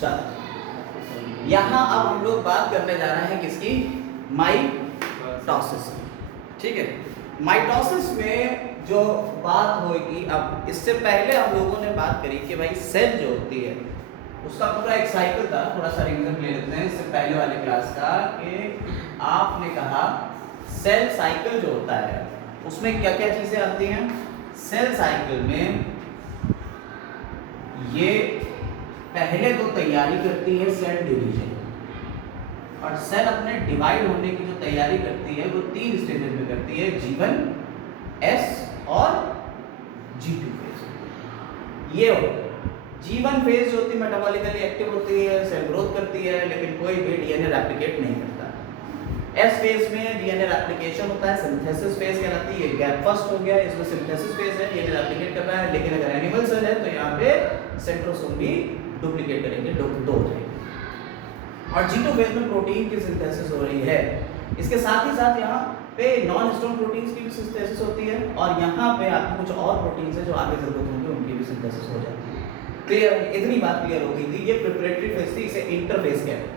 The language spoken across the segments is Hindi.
चलो यहाँ अब हम लोग बात करने जा रहे हैं किसकी, माइटोसिस। ठीक है, माइटोसिस में जो बात होगी, अब इससे पहले हम लोगों ने बात करी कि भाई सेल जो होती है उसका पूरा एक साइकिल था। थोड़ा सा रिवीजन ले लेते हैं इससे पहले वाले क्लास का, कि आपने कहा सेल साइकिल जो होता है उसमें क्या क्या चीजें आती हैं। सेल साइकिल में ये पहले तो तैयारी करती है सेल डिवीजन, और सेल अपने डिवाइड होने की जो तैयारी करती है वो 3 स्टेजेस में करती है, G1, S और G2 फेज। ये हो G1 फेज जो होती है मेटाबॉलिकली एक्टिव होती है, सेल ग्रोथ करती है, लेकिन कोई भी डीएनए रेप्लिकेट नहीं करता। S फेज में डीएनए रेप्लिकेशन होता है, सिंथेसिस फेज कहलाती है। गैप फर्स्ट हो गया, इसमें सिंथेसिस फेज है, डीएनए रेप्लिकेट कर रहा है, लेकिन अगर एनिमल सेल है तो यहाँ पे सेंट्रोसोम भी डुप्लीकेट करेंगे, दो हो जाएंगे। और G2 फेज में प्रोटीन की सिंथेसिस हो रही है। इसके साथ ही साथ यहाँ पे नॉन हिस्टोन प्रोटीन्स की भी सिंथेसिस होती है, और यहाँ पे आपको कुछ और प्रोटीन्स है जो आगे जरूरत होंगे उनकी भी सिंथेसिस हो जाती है। क्लियर, इतनी बात क्लियर हो गई थी। ये प्रिपरेटरी फेज थी, इसे इंटरफेज कहते हैं।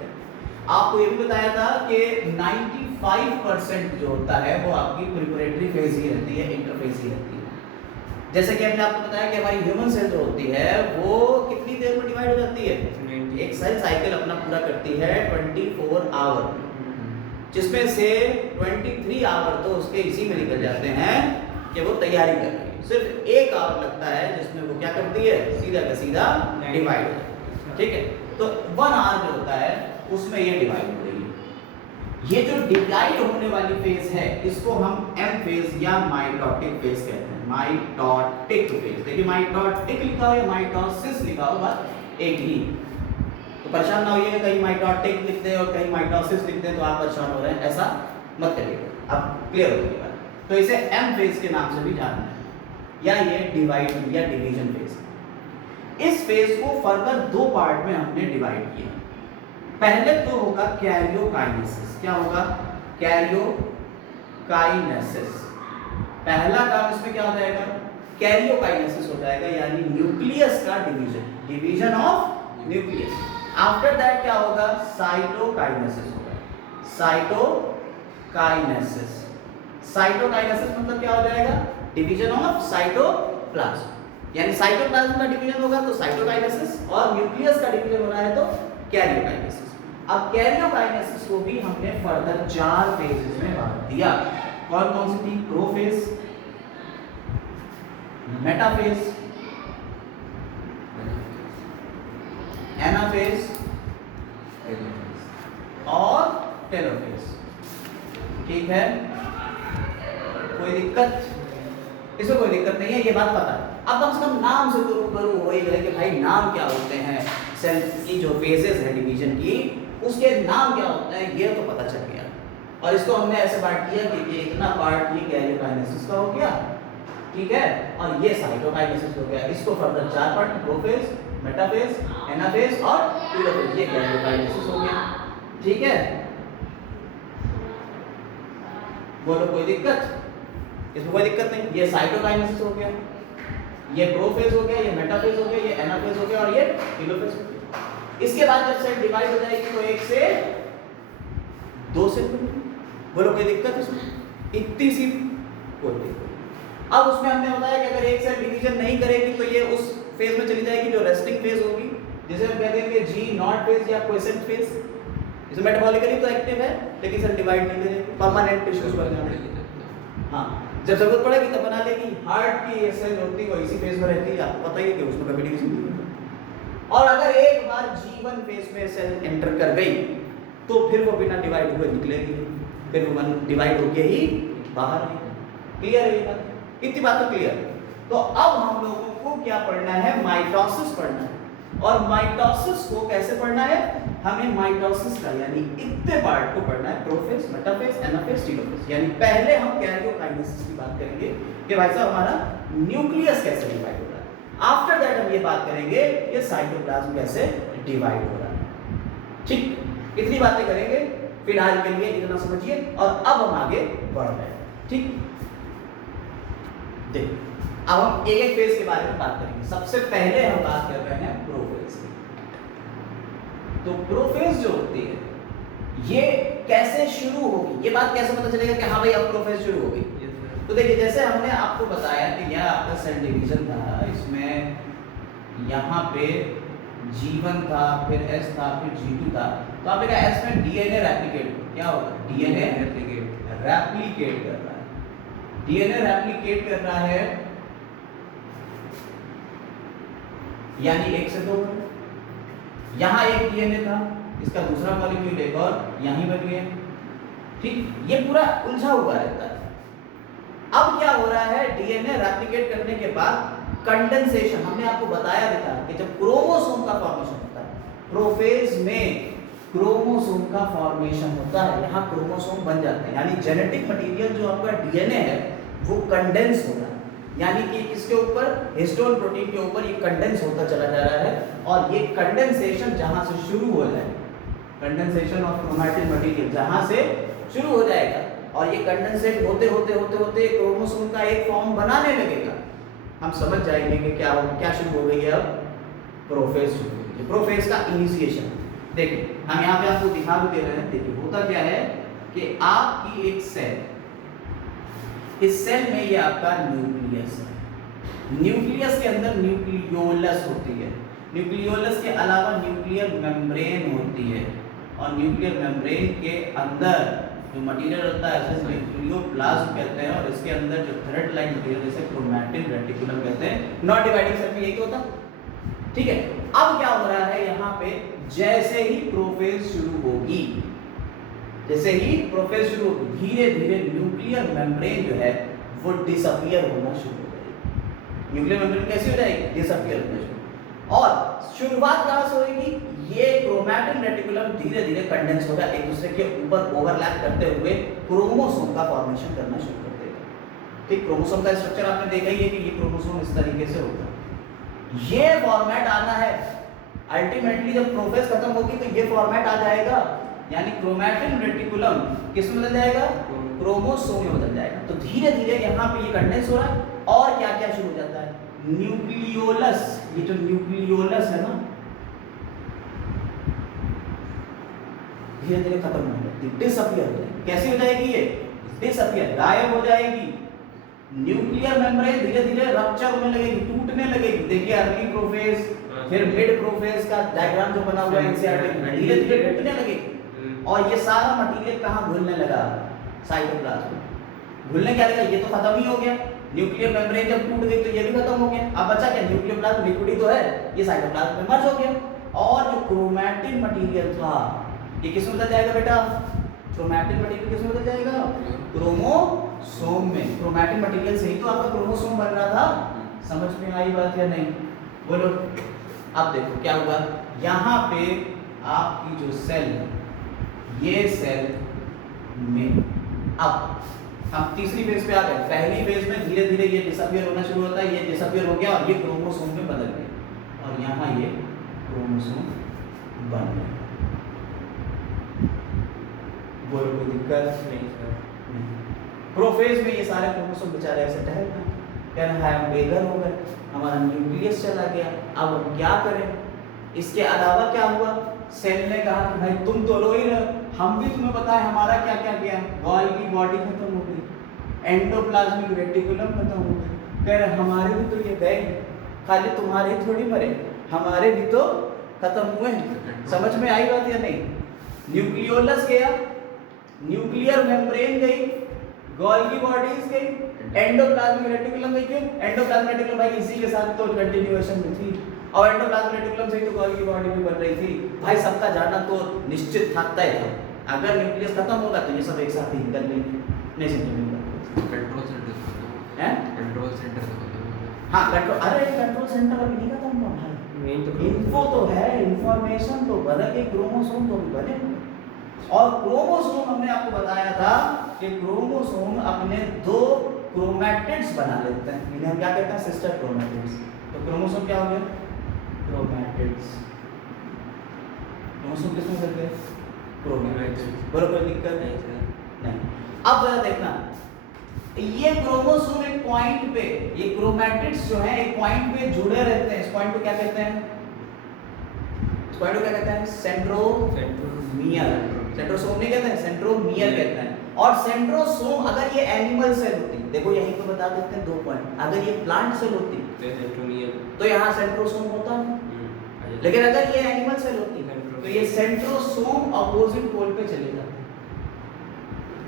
आपको ये भी बताया था कि 95% जो होता है वो आपकी प्रिपरेटरी फेज ही रहती है, इंटरफेज ही रहती है। जैसे कि हमने आपको बताया कि हमारी ह्यूमन सेल जो होती है वो कितनी देर में डिवाइड हो जाती है। एक सेल साइकिल अपना पूरा करती है 24 आवर, जिसमें से 23 आवर तो उसके इसी में निकल जाते हैं कि वो तैयारी कर रही है। सिर्फ 1 आवर लगता है जिसमें वो क्या करती है, सीधा का सीधा डिवाइड हो जाती है। ठीक है, तो 1 आवर जो होता है उसमें ये डिवाइड हो रही है। ये जो डिवाइड होने वाली फेज है इसको हम एम फेज या माइटोटिक फेज कहते हैं। माइटोटिक फेज, देखिए माइटोटिक लिखा हो या माइटोसिस लिखा हो, बात एक ही। तो परेशान ना होइएगा, कहीं माइटोटिक लिखते हैं और कहीं माइटोसिस लिखते हैं तो आप परेशान हो रहे हैं, ऐसा मत करिएगा। अब क्लियर हो गई बात। तो इसे एम फेज के नाम से भी जानना है, या ये डिवाइड या डिवीजन फेज। इस फेज को फर्दर 2 पार्ट में हमने डिवाइड किया। पहले तो होगा कैरियोकाइनेसिस। क्या होगा, कैरियोकाइनेसिस। पहला काम इसमें क्या हो जाएगा, कैरियोकाइनेसिस हो जाएगा, यानी न्यूक्लियस का division, division of nucleus. After that क्या होगा, साइटोकाइनेसिस होगा। साइटोकाइनेसिस, साइटोकाइनेसिस मतलब क्या हो जाएगा, डिवीजन ऑफ साइटोप्लाज्म। यानी साइटोप्लाज्म का डिवीजन होगा तो साइटोकाइनेसिस, और न्यूक्लियस का डिवीजन हो रहा है तो कैरियोकाइनेसिस। अब कैरियोकाइनेसिस को भी हमने फर्दर 4 फेजेस में बांट दिया। कौन कौन सी थी, प्रोफेज, मेटाफेज, एनाफेज और टेलोफेज। ठीक है, कोई दिक्कत, इसमें कोई दिक्कत नहीं है, ये बात पता है। अब कम से कम नाम से तो रूबरू हो ही गए कि भाई नाम क्या होते हैं, सेल की जो फेजेस है डिवीजन की, उसके नाम क्या होते हैं, ये तो पता चल गया। और इसको हमने ऐसे बांट दिया कि ये इतना पार्ट ये कैरियोकाइनेसिस का हो गया, ठीक है, और ये साइटोकाइनेसिस हो गया। इसको further 4 part, prophase, metaphase, anaphase और टेलोफेज, ये कैरियोकाइनेसिस हो गया। ठीक है, बोलो कोई दिक्कत, इसमें कोई दिक्कत नहीं। ये साइटोकाइनेसिस हो गया, ये प्रोफेज हो गया, ये मेटाफेज हो गया, ये एनाफेज हो गया और ये टेलोफेज हो गया। इसके बाद जब सेल डिवाइड हो जाएगी तो 1 से 2 सेल बनेंगे। बोलो कोई दिक्कत इसमें, इतनी सी कोई दिक्कत। अब उसमें हमने बताया कि अगर एक सेल डिवीजन नहीं करेगी तो ये उस फेज में चली जाएगी जो रेस्टिंग फेज होगी, जिसे हम कहते हैं G नॉट फेज या क्वेसेंट फेज। इसमें मेटाबॉलिकली तो एक्टिव है लेकिन सेल डिवाइड नहीं करेगी, परमानेंट टिश्यूज बन जाएंगे। हाँ, जब जरूरत पड़ेगी तब बना लेगी। हार्ट की सेल होती है वो इसी फेज में रहती है, आपको पता ही है कि उसमें कभी डिवीजन नहीं होता। और अगर एक बार G1 फेज में सेल एंटर कर गई तो फिर वो बिना डिवाइड हुए निकलेगी, फिर वो डिवाइड होके ही बाहर आएगी। क्लियर है ये बात, इतनी बात तो क्लियर। तो अब हम लोगों को क्या पढ़ना है, माइटोसिस पढ़ना है। और माइटोसिस को कैसे पढ़ना है, हमें माइटोसिस का यानी इतने पार्ट को पढ़ना है, प्रोफेज, मेटाफेज, एनाफेज, टेलोफेज। यानी पहले हम कैरियोकाइनेसिस की बात करेंगे कि भाई साहब हमारा न्यूक्लियस कैसे डिवाइड हो रहा है। आफ्टर दैट हम ये बात करेंगे ये साइटोप्लाज्म कैसे डिवाइड हो रहा है। ठीक, इतनी बातें करेंगे फिलहाल के लिए, इतना समझिए। और अब हम आगे बढ़ रहे हैं। ठीक, देखो अब हम एक एक फेज के बारे में बात करेंगे। सबसे पहले हम बात कर रहे हैं प्रोफेज की। तो प्रोफेज जो होती है ये कैसे शुरू होगी, ये बात कैसे पता चलेगा कि हाँ भाई अब प्रोफेज शुरू हो गई? तो देखिए जैसे हमने आपको बताया कि यह आपका सेल डिवीजन था, इसमें यहाँ पे G1 था, फिर S था, फिर G2 था, तो आपने कहा S में डीएनए रेप्लिकेट, क्या होगा? डीएनए रेप्लिकेट कर रहा है, डीएनए रेप्लिकेट कर रहा है, यानी 1 से 2 यहाँ एक डीएनए था, इसका दूसरा मॉलिक्यूल एक और यहीं बन गया, ठीक, ये पूरा उलझा हुआ रहता है। अब क्या हो रहा है, डीएनए रेप्लिकेट करने के बाद कंडेंसेशन, हमने आपको बताया भी था कि जब क्रोमोसोम का फॉर्मेशन होता है, प्रोफेज में क्रोमोसोम का फॉर्मेशन होता है, यहाँ क्रोमोसोम बन जाते हैं, यानी जेनेटिक मटेरियल जो आपका डीएनए है वो कंडेंस हो रहा है, यानी कि इसके ऊपर हिस्टोन प्रोटीन के ऊपर ये कंडेंस होता चला जा रहा है, और ये कंडेंसेशन जहां से शुरू हो जाए, कंडेंसेशन ऑफ क्रोमैटिन मटेरियल जहां से शुरू हो जाएगा, और ये कंडेंसेट होते होते होते होते क्रोमोसोम का एक फॉर्म बनाने लगेगा, हम समझ जाएंगे कि क्या शुरू हो गई है, अब प्रोफेज शुरू हो गई है। प्रोफेज का इनिशिएशन देखिए, हम यहाँ पे आपको दिखा भी दे रहे हैं। देखिए होता क्या है कि आपकी एक सेल, इस सेल में ये आपका न्यूक्लियस है, न्यूक्लियस के अंदर न्यूक्लियोलस होती है, न्यूक्लियोलस के अलावा न्यूक्लियर मेम्ब्रेन होती है, और न्यूक्लियर मेम्ब्रेन के अंदर जो मटेरियल होता है उसे न्यूक्लियोप्लाज्म कहते हैं, और इसके अंदर जो थ्रेड लाइन मटेरियल जैसे क्रोमैटिन रेटिकुलम कहते हैं, नॉन डिवाइडिंग सेल में यही तो होता, ठीक है। अब क्या हो रहा है यहाँ पे, जैसे ही प्रोफेज शुरू होगी, जैसे ही प्रोफेज शुरू होगी, धीरे धीरे न्यूक्लियर मेम्ब्रेन जो है वो डिसअपियर होना शुरू हो जाएगी। न्यूक्लियर मेम्ब्रेन कैसे हो जाएगी? डिसअपियर होना शुरू। और शुरुआत कहाँ से होगी? ये क्रोमैटिन रेटिकुलम धीरे धीरे कंडेंस होगा, एक दूसरे के ऊपर ओवरलैप करते हुए क्रोमोसोम का फॉर्मेशन करना शुरू कर देगा। ठीक, क्रोमोसोम का स्ट्रक्चर आपने देखा ही है कि ये क्रोमोसोम इस तरीके से होगा, ये फॉर्मेट आना है। अल्टीमेटली जब प्रोफेज खत्म होगी तो ये फॉर्मेट आ जाएगा, यानी क्रोमैटिन रेटिकुलम किस में बदल जाएगा? क्रोमोसोम में बदल जाएगा। तो धीरे धीरे यहाँ पे ये कंडेंस हो रहा है, और क्या क्या शुरू हो जाता है? न्यूक्लियोलस, ये जो न्यूक्लियोलस है ना, धीरे धीरे खत्म हो जाती है, डिसअपियर हो जाएगी। कैसी हो जाएगी ये? डिसअपियर, गायब हो जाएगी। न्यूक्लियर मेम्ब्रेन धीरे धीरे रप्चर होने लगेगी, टूटने लगेगी। देखिए अर्ली प्रोफेज, फिर मिड प्रोफेज का डायग्राम जो बना हुआ है एनसीईआरटी में, धीरे धीरे टूटने लगेगी, और ये सारा मटेरियल कहाँ घुलने लगा? साइटोप्लाज्म में। घुलने क्या लगा? ये तो खत्म ही हो गया। न्यूक्लियर मेम्ब्रेन जब टूट गई तो ये भी खत्म हो गया। अब बचा क्या? न्यूक्लियोप्लाज्म लिक्विड ही तो है, ये साइटोप्लाज्म में मर्ज हो गया। और जो क्रोमैटिन मटेरियल था ये किस में बदल जाएगा बेटा? क्रोमैटिन मटेरियल किस में बदल जाएगा? क्रोमोसोम में। क्रोमैटिन मटेरियल से ही तो आपका क्रोमोसोम बन रहा था। समझ में आई बात या नहीं? बोलो। अब देखो क्या हुआ, यहाँ पे आपकी जो सेल है, ये सेल में अब हम तीसरी फेज पे आ गए। पहली फेज में धीरे धीरे ये डिसअपियर होना शुरू होता है, ये डिसअपियर हो गया और ये क्रोमोसोम में बदल गया, और यहाँ ये क्रोमोसोम बन गया। बोलो कोई दिक्कत नहीं सर? प्रोफेज में ये सारे क्रोमोसोम बेचारे ऐसे टहल गए, कह रहे हैं हम बेघर हो गए, हमारा न्यूक्लियस चला गया, अब हम क्या करें? इसके अलावा क्या हुआ? सेल ने कहा कि भाई तुम तो रो ही रहे, हम भी तुम्हें बताएं हमारा क्या क्या गया। गोल्गी बॉडी खत्म हो गई, एंडोप्लाज्मिक रेटिकुलम खत्म हो गई, कह रहे हमारे भी तो ये गए, खाली तुम्हारे थोड़ी मरे, हमारे भी तो खत्म हुए। समझ में आई बात या नहीं? न्यूक्लियोलस गया, न्यूक्लियर मेम्ब्रेन गई, गोल्गी बॉडीज गई, एंडोप्लाज्मिक रेटिकुलम गई। क्यों? एंडोप्लाज्मिक रेटिकुलम भाई इसी के साथ तो कंटिन्यूएशन में थी, और एंडोप्लाज्मिक रेटिकुलम से ही तो गोल्गी बॉडी भी बन रही थी। भाई सबका जाना तो निश्चित था, तय था। अगर न्यूक्लियस खत्म होगा तो ये सब एक साथ ही निकल लेंगे। नहीं समझ कंट्रोल सेंटर हैं? कंट्रोल सेंटर हाँ कंट्रोल, अरे कंट्रोल सेंटर अभी नहीं खत्म हुआ भाई, मेन तो इन्फो तो है, इंफॉर्मेशन तो बदल गई, क्रोमोसोम तो भी बने। और क्रोमोसोम हमने आपको बताया था कि क्रोमोसोम अपने दो क्रोमैटिड्स बना लेते हैं, इन्हें हम क्या कहते हैं? Sister chromatids. तो क्रोमोसोम क्या हो गया? क्रोमैटिड्स। क्रोमोसोम किस में चलते हैं? क्रोमैटिड्स। बोलो कोई दिक्कत नहीं सर? नहीं। अब जरा देखना, ये क्रोमोसोम एक पॉइंट पे, ये क्रोमैटिड्स जो है एक पॉइंट पे जुड़े रहते हैं। इस पॉइंट को क्या कहते हैं? पॉइंट को क्या कहते हैं? सेंट्रोमियर। सेंट्रोसोम नहीं कहते हैं, सेंट्रोमियर कहते हैं। और सेंट्रोसोम अगर ये एनिमल सेल होती, देखो यहीं पे बता देते हैं 2 पॉइंट, अगर ये प्लांट सेल होती तो यहाँ सेंट्रोसोम होता है, लेकिन अगर ये एनिमल सेल होती तो ये सेंट्रोसोम अपोजिट पोल पे चले जाते।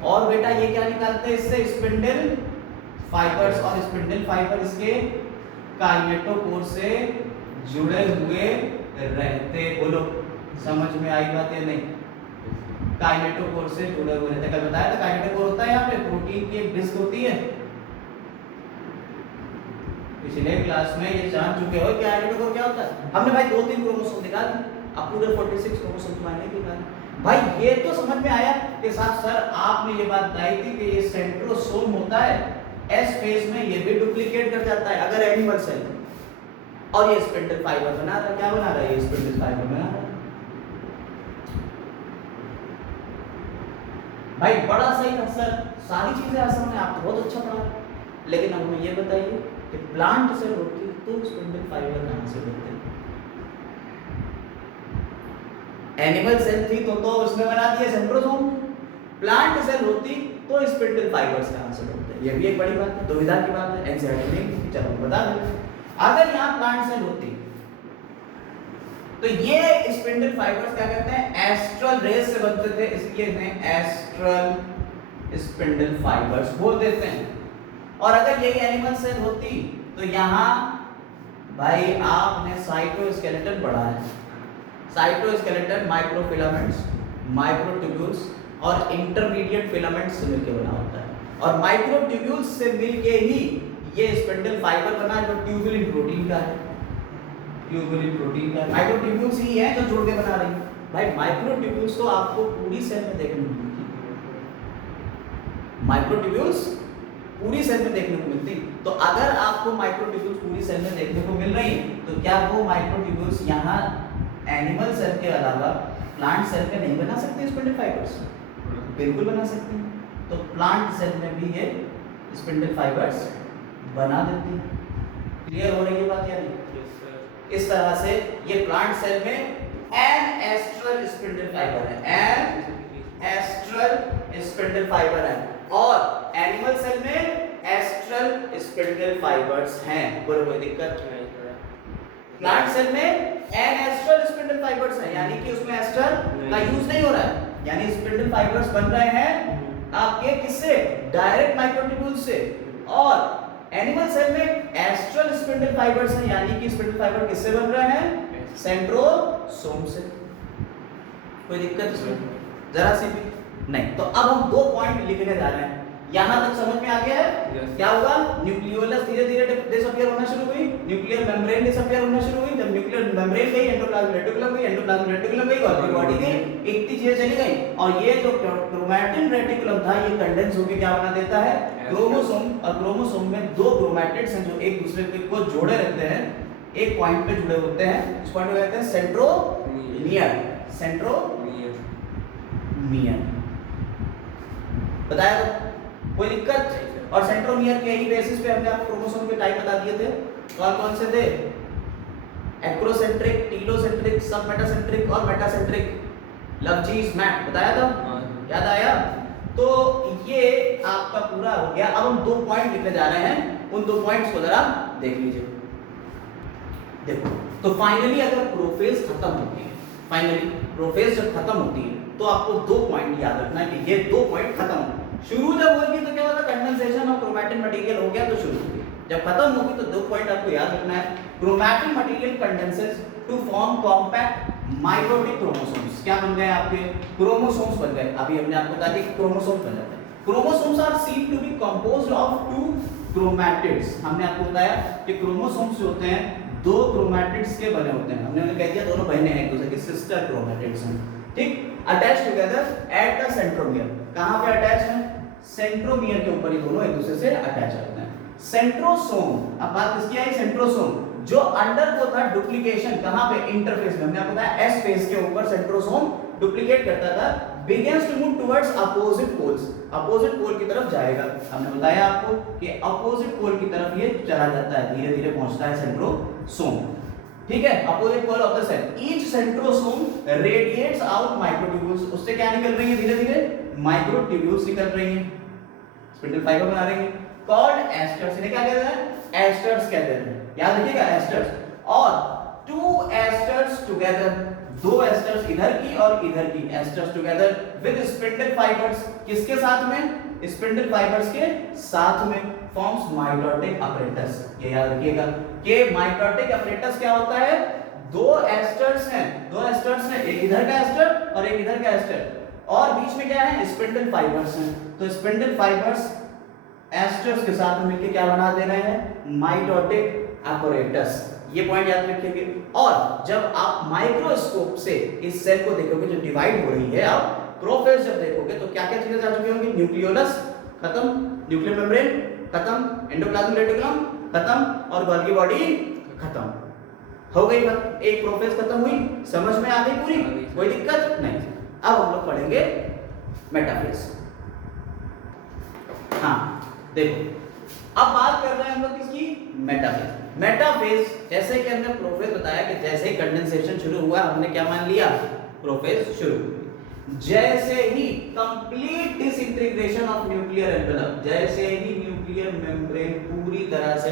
और बेटा ये क्या निकालते हैं इससे? स्पिंडल फाइबर्स, और स्पिंडल फाइबर इसके काइनेटोकोर से जुड़े हुए रहते। बोलो समझ में आई बात या नहीं? काइनेटोकोर से जुड़े हुए रहते। कल बताया था काइनेटोकोर होता है यहाँ पे प्रोटीन की एक डिस्क होती है। पिछले क्लास में ये जान चुके हो कि काइनेटोकोर क्या होता है। हमने भाई 2-3 क्रोमोसोम निकाल दिए, अब पूरे 46 क्रोमोसोम मायने निकाले। भाई ये तो समझ में आया कि साहब सर आपने ये बात बताई थी कि ये सेंट्रोसोम होता है, एस फेज में ये भी डुप्लीकेट कर जाता है अगर एनिमल सेल, और ये स्पिंडल फाइबर बना रहा है। क्या बना रहा है? ये स्पिंडल फाइबर बना रहा है। भाई बड़ा सही था सर, सारी चीजें आसान है, आप तो बहुत अच्छा पढ़ा। लेकिन अब हमें ये बताइए कि प्लांट सेल होती तो स्पिंडल फाइबर कहां से बनते? एनिमल सेल थी तो उसने बना दिया सेंट्रोसोम। प्लांट सेल होती तो स्पिंडल फाइबर्स कहां से बनते? ये भी एक बड़ी बात है, दुविधा की बात है, एग्जैक्ट नहीं, चलो बता दें। अगर यहाँ प्लांट सेल होती तो ये स्पिंडल फाइबर्स क्या कहते हैं? एस्ट्रल रेस से बनते थे, इसलिए इन्हें एस्ट्रल स्पिंडल फाइबर्स बोल देते हैं। और अगर यही एनिमल सेल होती तो यहाँ भाई आपने साइटोस्केलेटन पढ़ा है। साइटोस्केलेटन माइक्रोफिलामेंट्स, माइक्रोट्यूब्यूल्स और इंटरमीडिएट फिलामेंट्स से मिलकर बना होता है, और माइक्रोट्यूब्यूल्स से मिलके ही ये स्पिंडल फाइबर बना जो ट्यूबुलिन प्रोटीन का है। ट्यूबुलिन प्रोटीन का माइक्रोट्यूब्यूल्स ही है जो जोड़ के बना रही है। भाई माइक्रोट्यूब्यूल्स तो आपको पूरी सेल में देखने को मिलती है, माइक्रोट्यूब्यूल्स पूरी सेल में देखने को मिलती। तो अगर आपको माइक्रोट्यूब्यूल्स पूरी सेल में देखने को मिल रही तो क्या वो माइक्रोट्यूब्यूल्स यहाँ एनिमल सेल के अलावा प्लांट सेल में नहीं बना सकते स्पिंडल फाइबर्स? बिल्कुल बना सकते हैं। तो प्लांट सेल में भी ये स्पिंडल फाइबर्स बना देती है। क्लियर हो रही है बात या नहीं? इस तरह से ये प्लांट सेल में एन एस्ट्रल स्पिंडल फाइबर है, एन एस्ट्रल स्पिंडल फाइबर है, और एनिमल सेल में एस्ट्रल स्पिंडल फाइबर्स हैं। बोलो कोई दिक्कत? प्लांट सेल में एन एस्ट्रल स्पिंडल फाइबर्स हैं, यानी कि उसमें एस्टर का यूज नहीं हो रहा है, यानी स्पिंडल फाइबर्स बन रहे हैं आपके किससे? डायरेक्ट माइक्रोट्यूब्यूल से। और एनिमल सेल में एस्ट्रल स्पिंडल फाइबर्स हैं, यानी कि स्पिंडल फाइबर किससे बन रहे हैं? सेंट्रोसोम से। कोई दिक्कत इसमें जरा सी भी नहीं। तो अब हम 2 पॉइंट लिखने जा रहे हैं। यहां तक समझ में आ गया है? क्या होगा? न्यूक्लियोलस धीरे धीरे डिसअपियर होना शुरू हुई, न्यूक्लियर मेम्ब्रेन डिसअपियर होना शुरू हुई। जब न्यूक्लियर मेम्ब्रेन गई, एंडोप्लाज्मिक रेटिकुलम गई, एंडोप्लाज्मिक रेटिकुलम गई, और बॉडी गई, इतनी चीजें चली गई। और ये जो क्रोमैटिन रेटिकुलम था ये कंडेंस होकर क्या बना देता है? क्रोमोसोम। और क्रोमोसोम में 2 क्रोमैटिड्स हैं जो एक दूसरे को जोड़े रहते हैं, एक पॉइंट पे जुड़े होते हैं। इस पॉइंट को कहते हैं सेंट्रोमियर। सेंट्रोमियर बताया तो? कोई दिक्कत? और सेंट्रोमियर के ही बेसिस पे हमने आपको क्रोमोसोम के टाइप बता दिए थे। कौन कौन से थे? एक्रोसेंट्रिक, टीलोसेंट्रिक, सब मेटासेंट्रिक और मेटासेंट्रिक। लवचीज मैट बताया था? याद आया? तो ये आपका पूरा हो गया। अब हम 2 पॉइंट लिखने जा रहे हैं, उन 2 पॉइंट्स को जरा देख लीजिए। देखो, तो फाइनली अगर प्रोफेज खत्म होती है, फाइनली प्रोफेज जब खत्म होती है तो आपको 2 पॉइंट याद रखना है कि ये 2 पॉइंट खत्म हो। शुरू जब होगी तो क्या होगा? कंडेंसेशन ऑफ क्रोमैटिन मटेरियल हो गया तो शुरू होगी। जब खत्म होगी तो 2 पॉइंट आपको याद रखना है। Chromatin material condenses to form compact mitotic chromosomes. क्या बन गए आपके? क्रोमोसोम्स बन गए। अभी हमने आपको बताया कि क्रोमोसोम्स बन जाते हैं। Chromosomes are seen to be composed of 2 chromatids. हमने आपको बताया कि क्रोमोसोम्स जो होते हैं 2 क्रोमैटिड्स के बने होते हैं। हमने कह दिया दोनों बहनें हैं एक दूसरे की, सिस्टर क्रोमैटिड्स हैं, ठीक? Attach together at the centromere. कहां पे अटैच है? सेंट्रोमियर के ऊपर ही दोनों एक दूसरे से अटैच रहते हैं। सेंट्रोसोम, अब बात किसकी आई? सेंट्रोसोम जो अंडर को था डुप्लीकेशन, कहां पे? इंटरफेस में। हमने आपको बताया एस फेस के ऊपर सेंट्रोसोम डुप्लीकेट करता था, begins to move towards opposite poles, opposite pole की तरफ जाएगा। हमने बताया आपको कि अपोजिट पोल की तरफ ये चला जाता है, धीरे धीरे पहुंचता है सेंट्रोसोम। ठीक है, opposite pole of the cell. Each centrosome radiates out microtubules, उससे क्या निकल रही है धीरे धीरे, माइक्रोट्यूब्यूल्स निकल रही हैं, स्पिंडल फाइबर बना रही हैं, कॉल्ड एस्टर्स। इन्हें क्या कहते हैं, एस्टर्स कहते हैं, याद रखिएगा एस्टर्स। और टू एस्टर्स टुगेदर, दो एस्टर्स इधर की और इधर की, asters together with spindle fibres, किसके साथ में, स्पिंडल फाइबर्स के साथ में, फॉर्म्स माइटोटिक अपरेटस। ये याद रखिएगा कि माइटोटिक अपरेटस क्या होता है, दो एस्टर्स हैं, एक इधर का एस्टर और एक इधर का एस्टर, और बीच में क्या है, स्पिंडल फाइबर्स हैं। तो स्पिंडल फाइबर्स एस्टर्स के साथ मिलकर क्या बना दे रहे हैं, माइटोटिक अपरेटस। ये पॉइंट याद रखिएगा। और जब आप माइक्रोस्कोप से इस सेल को देखोगे जो डिवाइड हो रही है, आप प्रोफेज जब देखोगे तो क्या क्या चीजें आ चुकी होंगी, न्यूक्लियोलस खत्म, न्यूक्लियर मेम्ब्रेन खत्म, एंडोप्लाज्मिक रेटिकुलम खत्म, और गोल्गी बॉडी खत्म हो गई। बात एक प्रोफेज खत्म हुई, समझ में आ गई पूरी, कोई दिक्कत नहीं। अब हम लोग पढ़ेंगे मेटाफेज। हाँ देखो, अब बात कर रहे हैं हम लोग किसकी, मेटाफेज। मेटाफेज जैसे कि हमने प्रोफेज बताया कि जैसे ही कंडेंसेशन शुरू हुआ हमने क्या मान लिया, प्रोफेज शुरू हुई। जैसे ही complete disintegration of nuclear envelope, जैसे ही न्यूक्लियर मेम्ब्रेन पूरी तरह से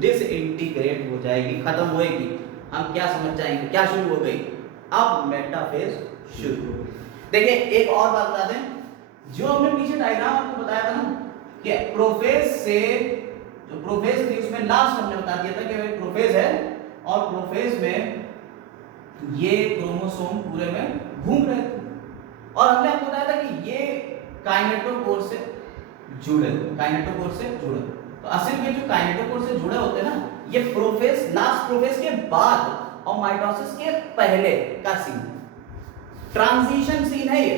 डिसइंटीग्रेट हो जाएगी, खत्म होएगी, हम क्या समझ जाएंगे, क्या शुरू हो गई, अब मेटाफेज शुरू हो गई। देखिए एक और बात बता दें, जो हमने पीछे डायग्राम आपको बताया था ना कि प्रोफेज से, जो प्रोफेज थी उसमें लास्ट हमने बता दिया था कि प्रोफेज है, और प्रोफेज में ये क्रोमोसोम पूरे में घूम रहे थे, और हमने आपको बताया था कि ये काइनेटोकोर से जुड़े, काइनेटोकोर से जुड़े। तो असल में जो काइनेटोकोर से जुड़े होते हैं ना, ये प्रोफेज, लास्ट प्रोफेज के बाद और माइटोसिस के पहले का सीन, ट्रांजिशन सीन है ये।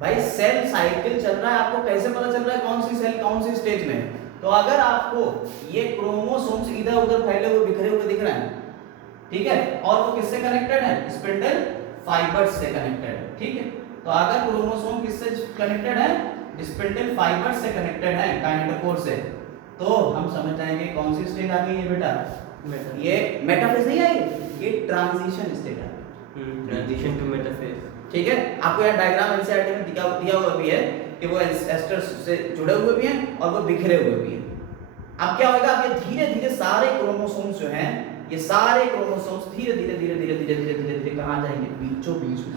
भाई सेल साइकिल चल रहा है, आपको कैसे पता चल रहा है कौन सी सेल कौन सी स्टेज में है। तो अगर आपको ये क्रोमोसोम्स इधर उधर फैले हुए बिखरे हुए दिख रहे हैं, ठीक है, और वो किससे कनेक्टेड है, स्पिंडल फाइबर्स से कनेक्टेड है, ठीक है। तो अगर क्रोमोसोम किससे कनेक्टेड है, स्पिंडल फाइबर्स से कनेक्टेड है, काइनेटोकोर से, तो हम समझ जाएंगे कौन सी स्टेज आ गई है बेटा, ये मेटाफेज नहीं आई, ये ट्रांजिशन स्टेज है, ट्रांजिशन टू मेटाफेज। ठीक है। आपको यहाँ डायग्राम एनसीईआरटी में दिया हुआ भी है कि वो एस्टर्स से जुड़े हुए भी हैं और वो बिखरे हुए भी हैं। अब क्या होगा, अब ये धीरे धीरे सारे क्रोमोसोम्स जो हैं, ये सारे क्रोमोसोम्स धीरे धीरे धीरे धीरे धीरे धीरे धीरे धीरे कहाँ जाएंगे, बीचों बीच में।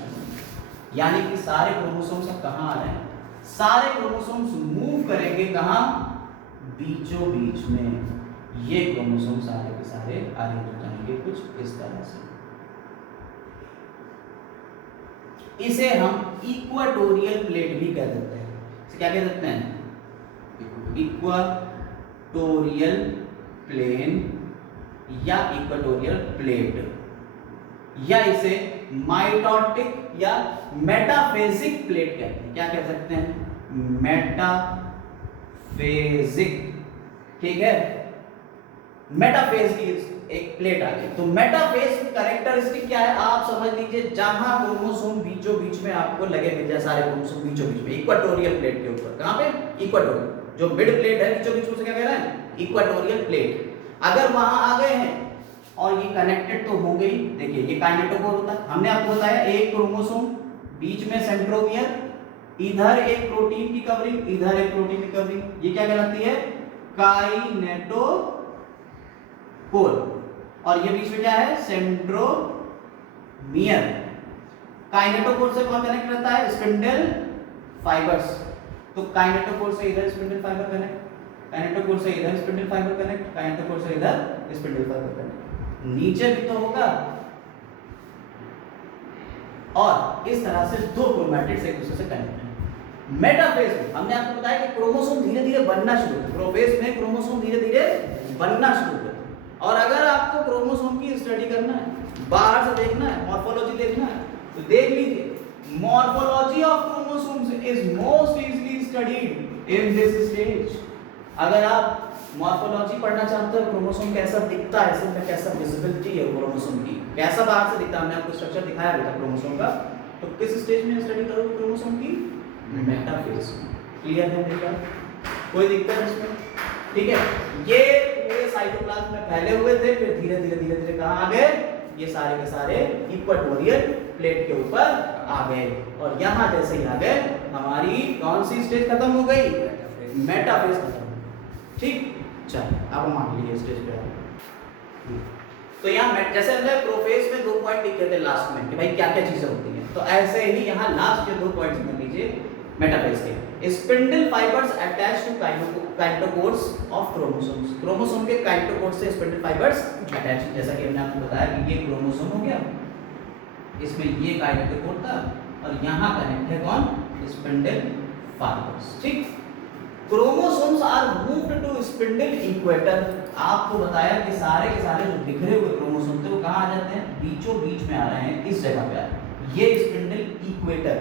यानी कि सारे क्रोमोसोम्स अब कहाँ आ रहे हैं, सारे क्रोमोसोम्स मूव करेंगे कहाँ, बीचों बीच में। ये क्रोमोसोम सारे के सारे अरेंज हो जाएंगे कुछ इस तरह से। इसे हम इक्वाटोरियल प्लेट भी कह देते हैं। इसे क्या कह देते हैं, इक्वाटोरियल प्लेन या इक्वाटोरियल प्लेट, या इसे माइटोटिक या मेटाफेजिक प्लेट कहते हैं। क्या कह सकते हैं, मेटाफेजिक, ठीक है। मेटाफेज की एक प्लेट आ गई। तो मेटाफेज की कैरेक्टरिस्टिक क्या है, आप समझ लीजिए, जहां क्रोमोसोम बीचों बीच में आपको लगे मिल जाए, सारे क्रोमोसोम बीचों बीच में, इक्वाटोरियल प्लेट के ऊपर। कहां पे, इक्वाटोरियल, जो मिड प्लेट है बीचों बीच में, क्या कह रहे हैं, इक्वाटोरियल प्लेट। अगर वहां आ गए हैं और ये कनेक्टेड तो हो गई, देखिए ये काइनेटोकोर होता है, हमने आपको बताया एक क्रोमोसोम, बीच में सेंट्रोमियर, इधर एक प्रोटीन की कवरिंग, इधर एक प्रोटीन की कवरिंग, ये क्या कहलाती है, काइनेटोकोर। और ये बीच में क्या है, सेंट्रोमियर। काइनेटोकोर से कौन कनेक्ट रहता है, स्पिंडल फाइबर्स। तो काइनेटोकोर से इधर स्पिंडल फाइबर कनेक्ट, काइनेटोकोर से इधर स्पिंडल फाइबर कनेक्ट, काइनेटोकोर से इधर स्पिंडल फाइबर कनेक्ट, नीचे भी तो होगा। और इस तरह से दो क्रोमैटिड्स एक दूसरे से कनेक्ट हैं। मेटाफेज में हमने आपको बताया कि क्रोमोसोम धीरे धीरे बनना शुरू होता है, प्रोफेज में क्रोमोसोम धीरे धीरे बनना शुरू होता है। और अगर आपको क्रोमोसोम की स्टडी करना है, बाहर से देखना है, मॉर्फोलॉजी देखना है, तो देख लीजिए, morphology of chromosomes is most easily studied in this stage. अगर आप मॉर्फोलॉजी पढ़ना चाहते हो, क्रोमोसोम कैसा दिखता है, सेल में कैसा विजिबिलिटी है क्रोमोसोम की, कैसा बाहर से दिखता है, हमने आपको स्ट्रक्चर दिखाया था क्रोमोसोम का, तो किस स्टेज में स्टडी करोगे क्रोमोसोम की, मेटाफेज। क्लियर है बेटा, कोई दिक्कत इसमें? ठीक है, ये पूरे साइटोप्लाज्म में फैले हुए थे, फिर धीरे धीरे धीरे धीरे कहाँ आ गए, ये सारे के सारे इक्वेटोरियल प्लेट के ऊपर आ गए, और यहाँ जैसे ही आ गए हमारी कौन सी स्टेज खत्म हो गई, मेटाफेज खत्म हो गई। ठीक, चल अब मान लीजिए स्टेज पे आ। तो यहाँ जैसे हमने प्रोफेज में 2 पॉइंट लिखे थे लास्ट में कि भाई क्या क्या चीजें होती हैं, तो ऐसे ही यहाँ लास्ट के 2 पॉइंट्स में लीजिए मेटाफेज के। Spindle fibres attach to kinetochores of chromosomes, chromosome के काइटोकोर से स्पिंडल फाइबर्स अटैच, जैसा कि हमने आपको बताया कि ये क्रोमोसोम हो गया, इसमें ये काइटोकोर था और यहाँ कनेक्ट है कौन, स्पिंडल फाइबर्स। ठीक, chromosomes are moved to spindle equator, आपको बताया कि सारे के सारे जो बिखरे हुए क्रोमोसोम थे वो कहाँ आ जाते हैं, बीचों बीच में आ रहे हैं, इस जगह पे आ रहे हैं, ये स्पिंडल इक्वेटर,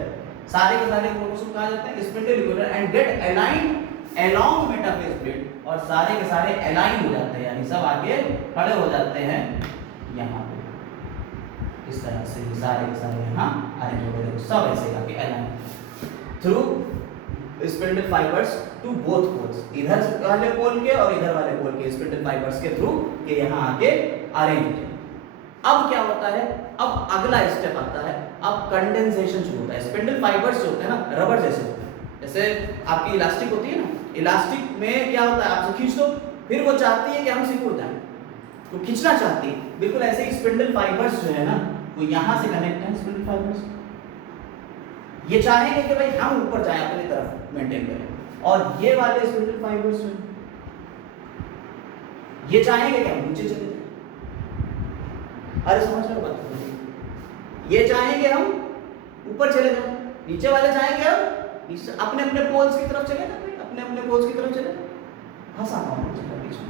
सारे के सारे क्रोमोसोम कहाँ जाते हैं, spindle equator, and get aligned along metaphase plate, और सारे के सारे अलाइन हो जाते हैं, यानी सब आगे खड़े हो जाते हैं यहाँ पे, इस तरह से ये सारे के सारे यहाँ अरेंज हो गए, सब ऐसे आके align through spindle fibres to both poles, इधर वाले पोल के और इधर वाले पोल के स्पिंडल फाइबर्स के थ्रू ये यहाँ आके अरेंज है। अब क्या होता है, अब अगला स्टेप आता है, अब कंडेंसेशन शुरू होता है। स्पिंडल फाइबर्स जो होते हैं ना रबर जैसे होते हैं, जैसे आपकी इलास्टिक होती है ना, इलास्टिक में क्या होता है, आपसे खींच दो, फिर वो चाहती है कि हम सिकुड़ जाएं, तो खींचना चाहती है, बिल्कुल ऐसे ही स्पिंडल फाइबर्स जो है ना वो यहाँ से कनेक्ट है, स्पिंडल फाइबर्स ये चाहेंगे कि भाई हम ऊपर जाएं, अपनी तरफ मेंटेन करें, और ये वाले स्पिंडल फाइबर्स ये चाहेंगे कि हम नीचे चले जाएं। अरे समझ रहे हो बात, ये चाहेंगे हम ऊपर चले जाएं, नीचे वाले चाहेंगे हम अपने अपने पोल्स की तरफ चले जाएं, अपने अपने पोल्स की तरफ चले, फंसा कौन बीच में,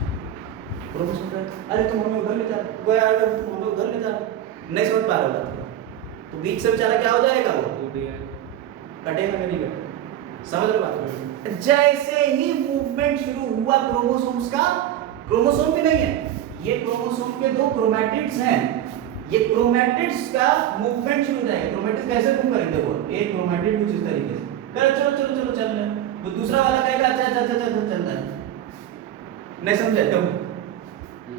प्रोफेसर अरे तुम हमें उधर ले जा, वो यार तुम हमें उधर ले जा, नहीं समझ पा रहे हो, तो बीच से बेचारा क्या हो जाएगा, वो कटेगा नहीं कटेगा, समझ रहे बात। जैसे ही मूवमेंट शुरू हुआ क्रोमोसोम्स का, क्रोमोसोम भी नहीं है, ये क्रोमोसोम के 2 क्रोमैटिड्स हैं, ये क्रोमैटिड्स का मूवमेंट शुरू हो जाएगा। क्रोमैटिड्स कैसे मूव करेंगे, देखो एक क्रोमैटिड कुछ इस तरीके से कर, चलो चलो चलो चल रहे हैं, वो दूसरा वाला कहेगा अच्छा अच्छा अच्छा अच्छा चल रहा है, नहीं समझे तुम,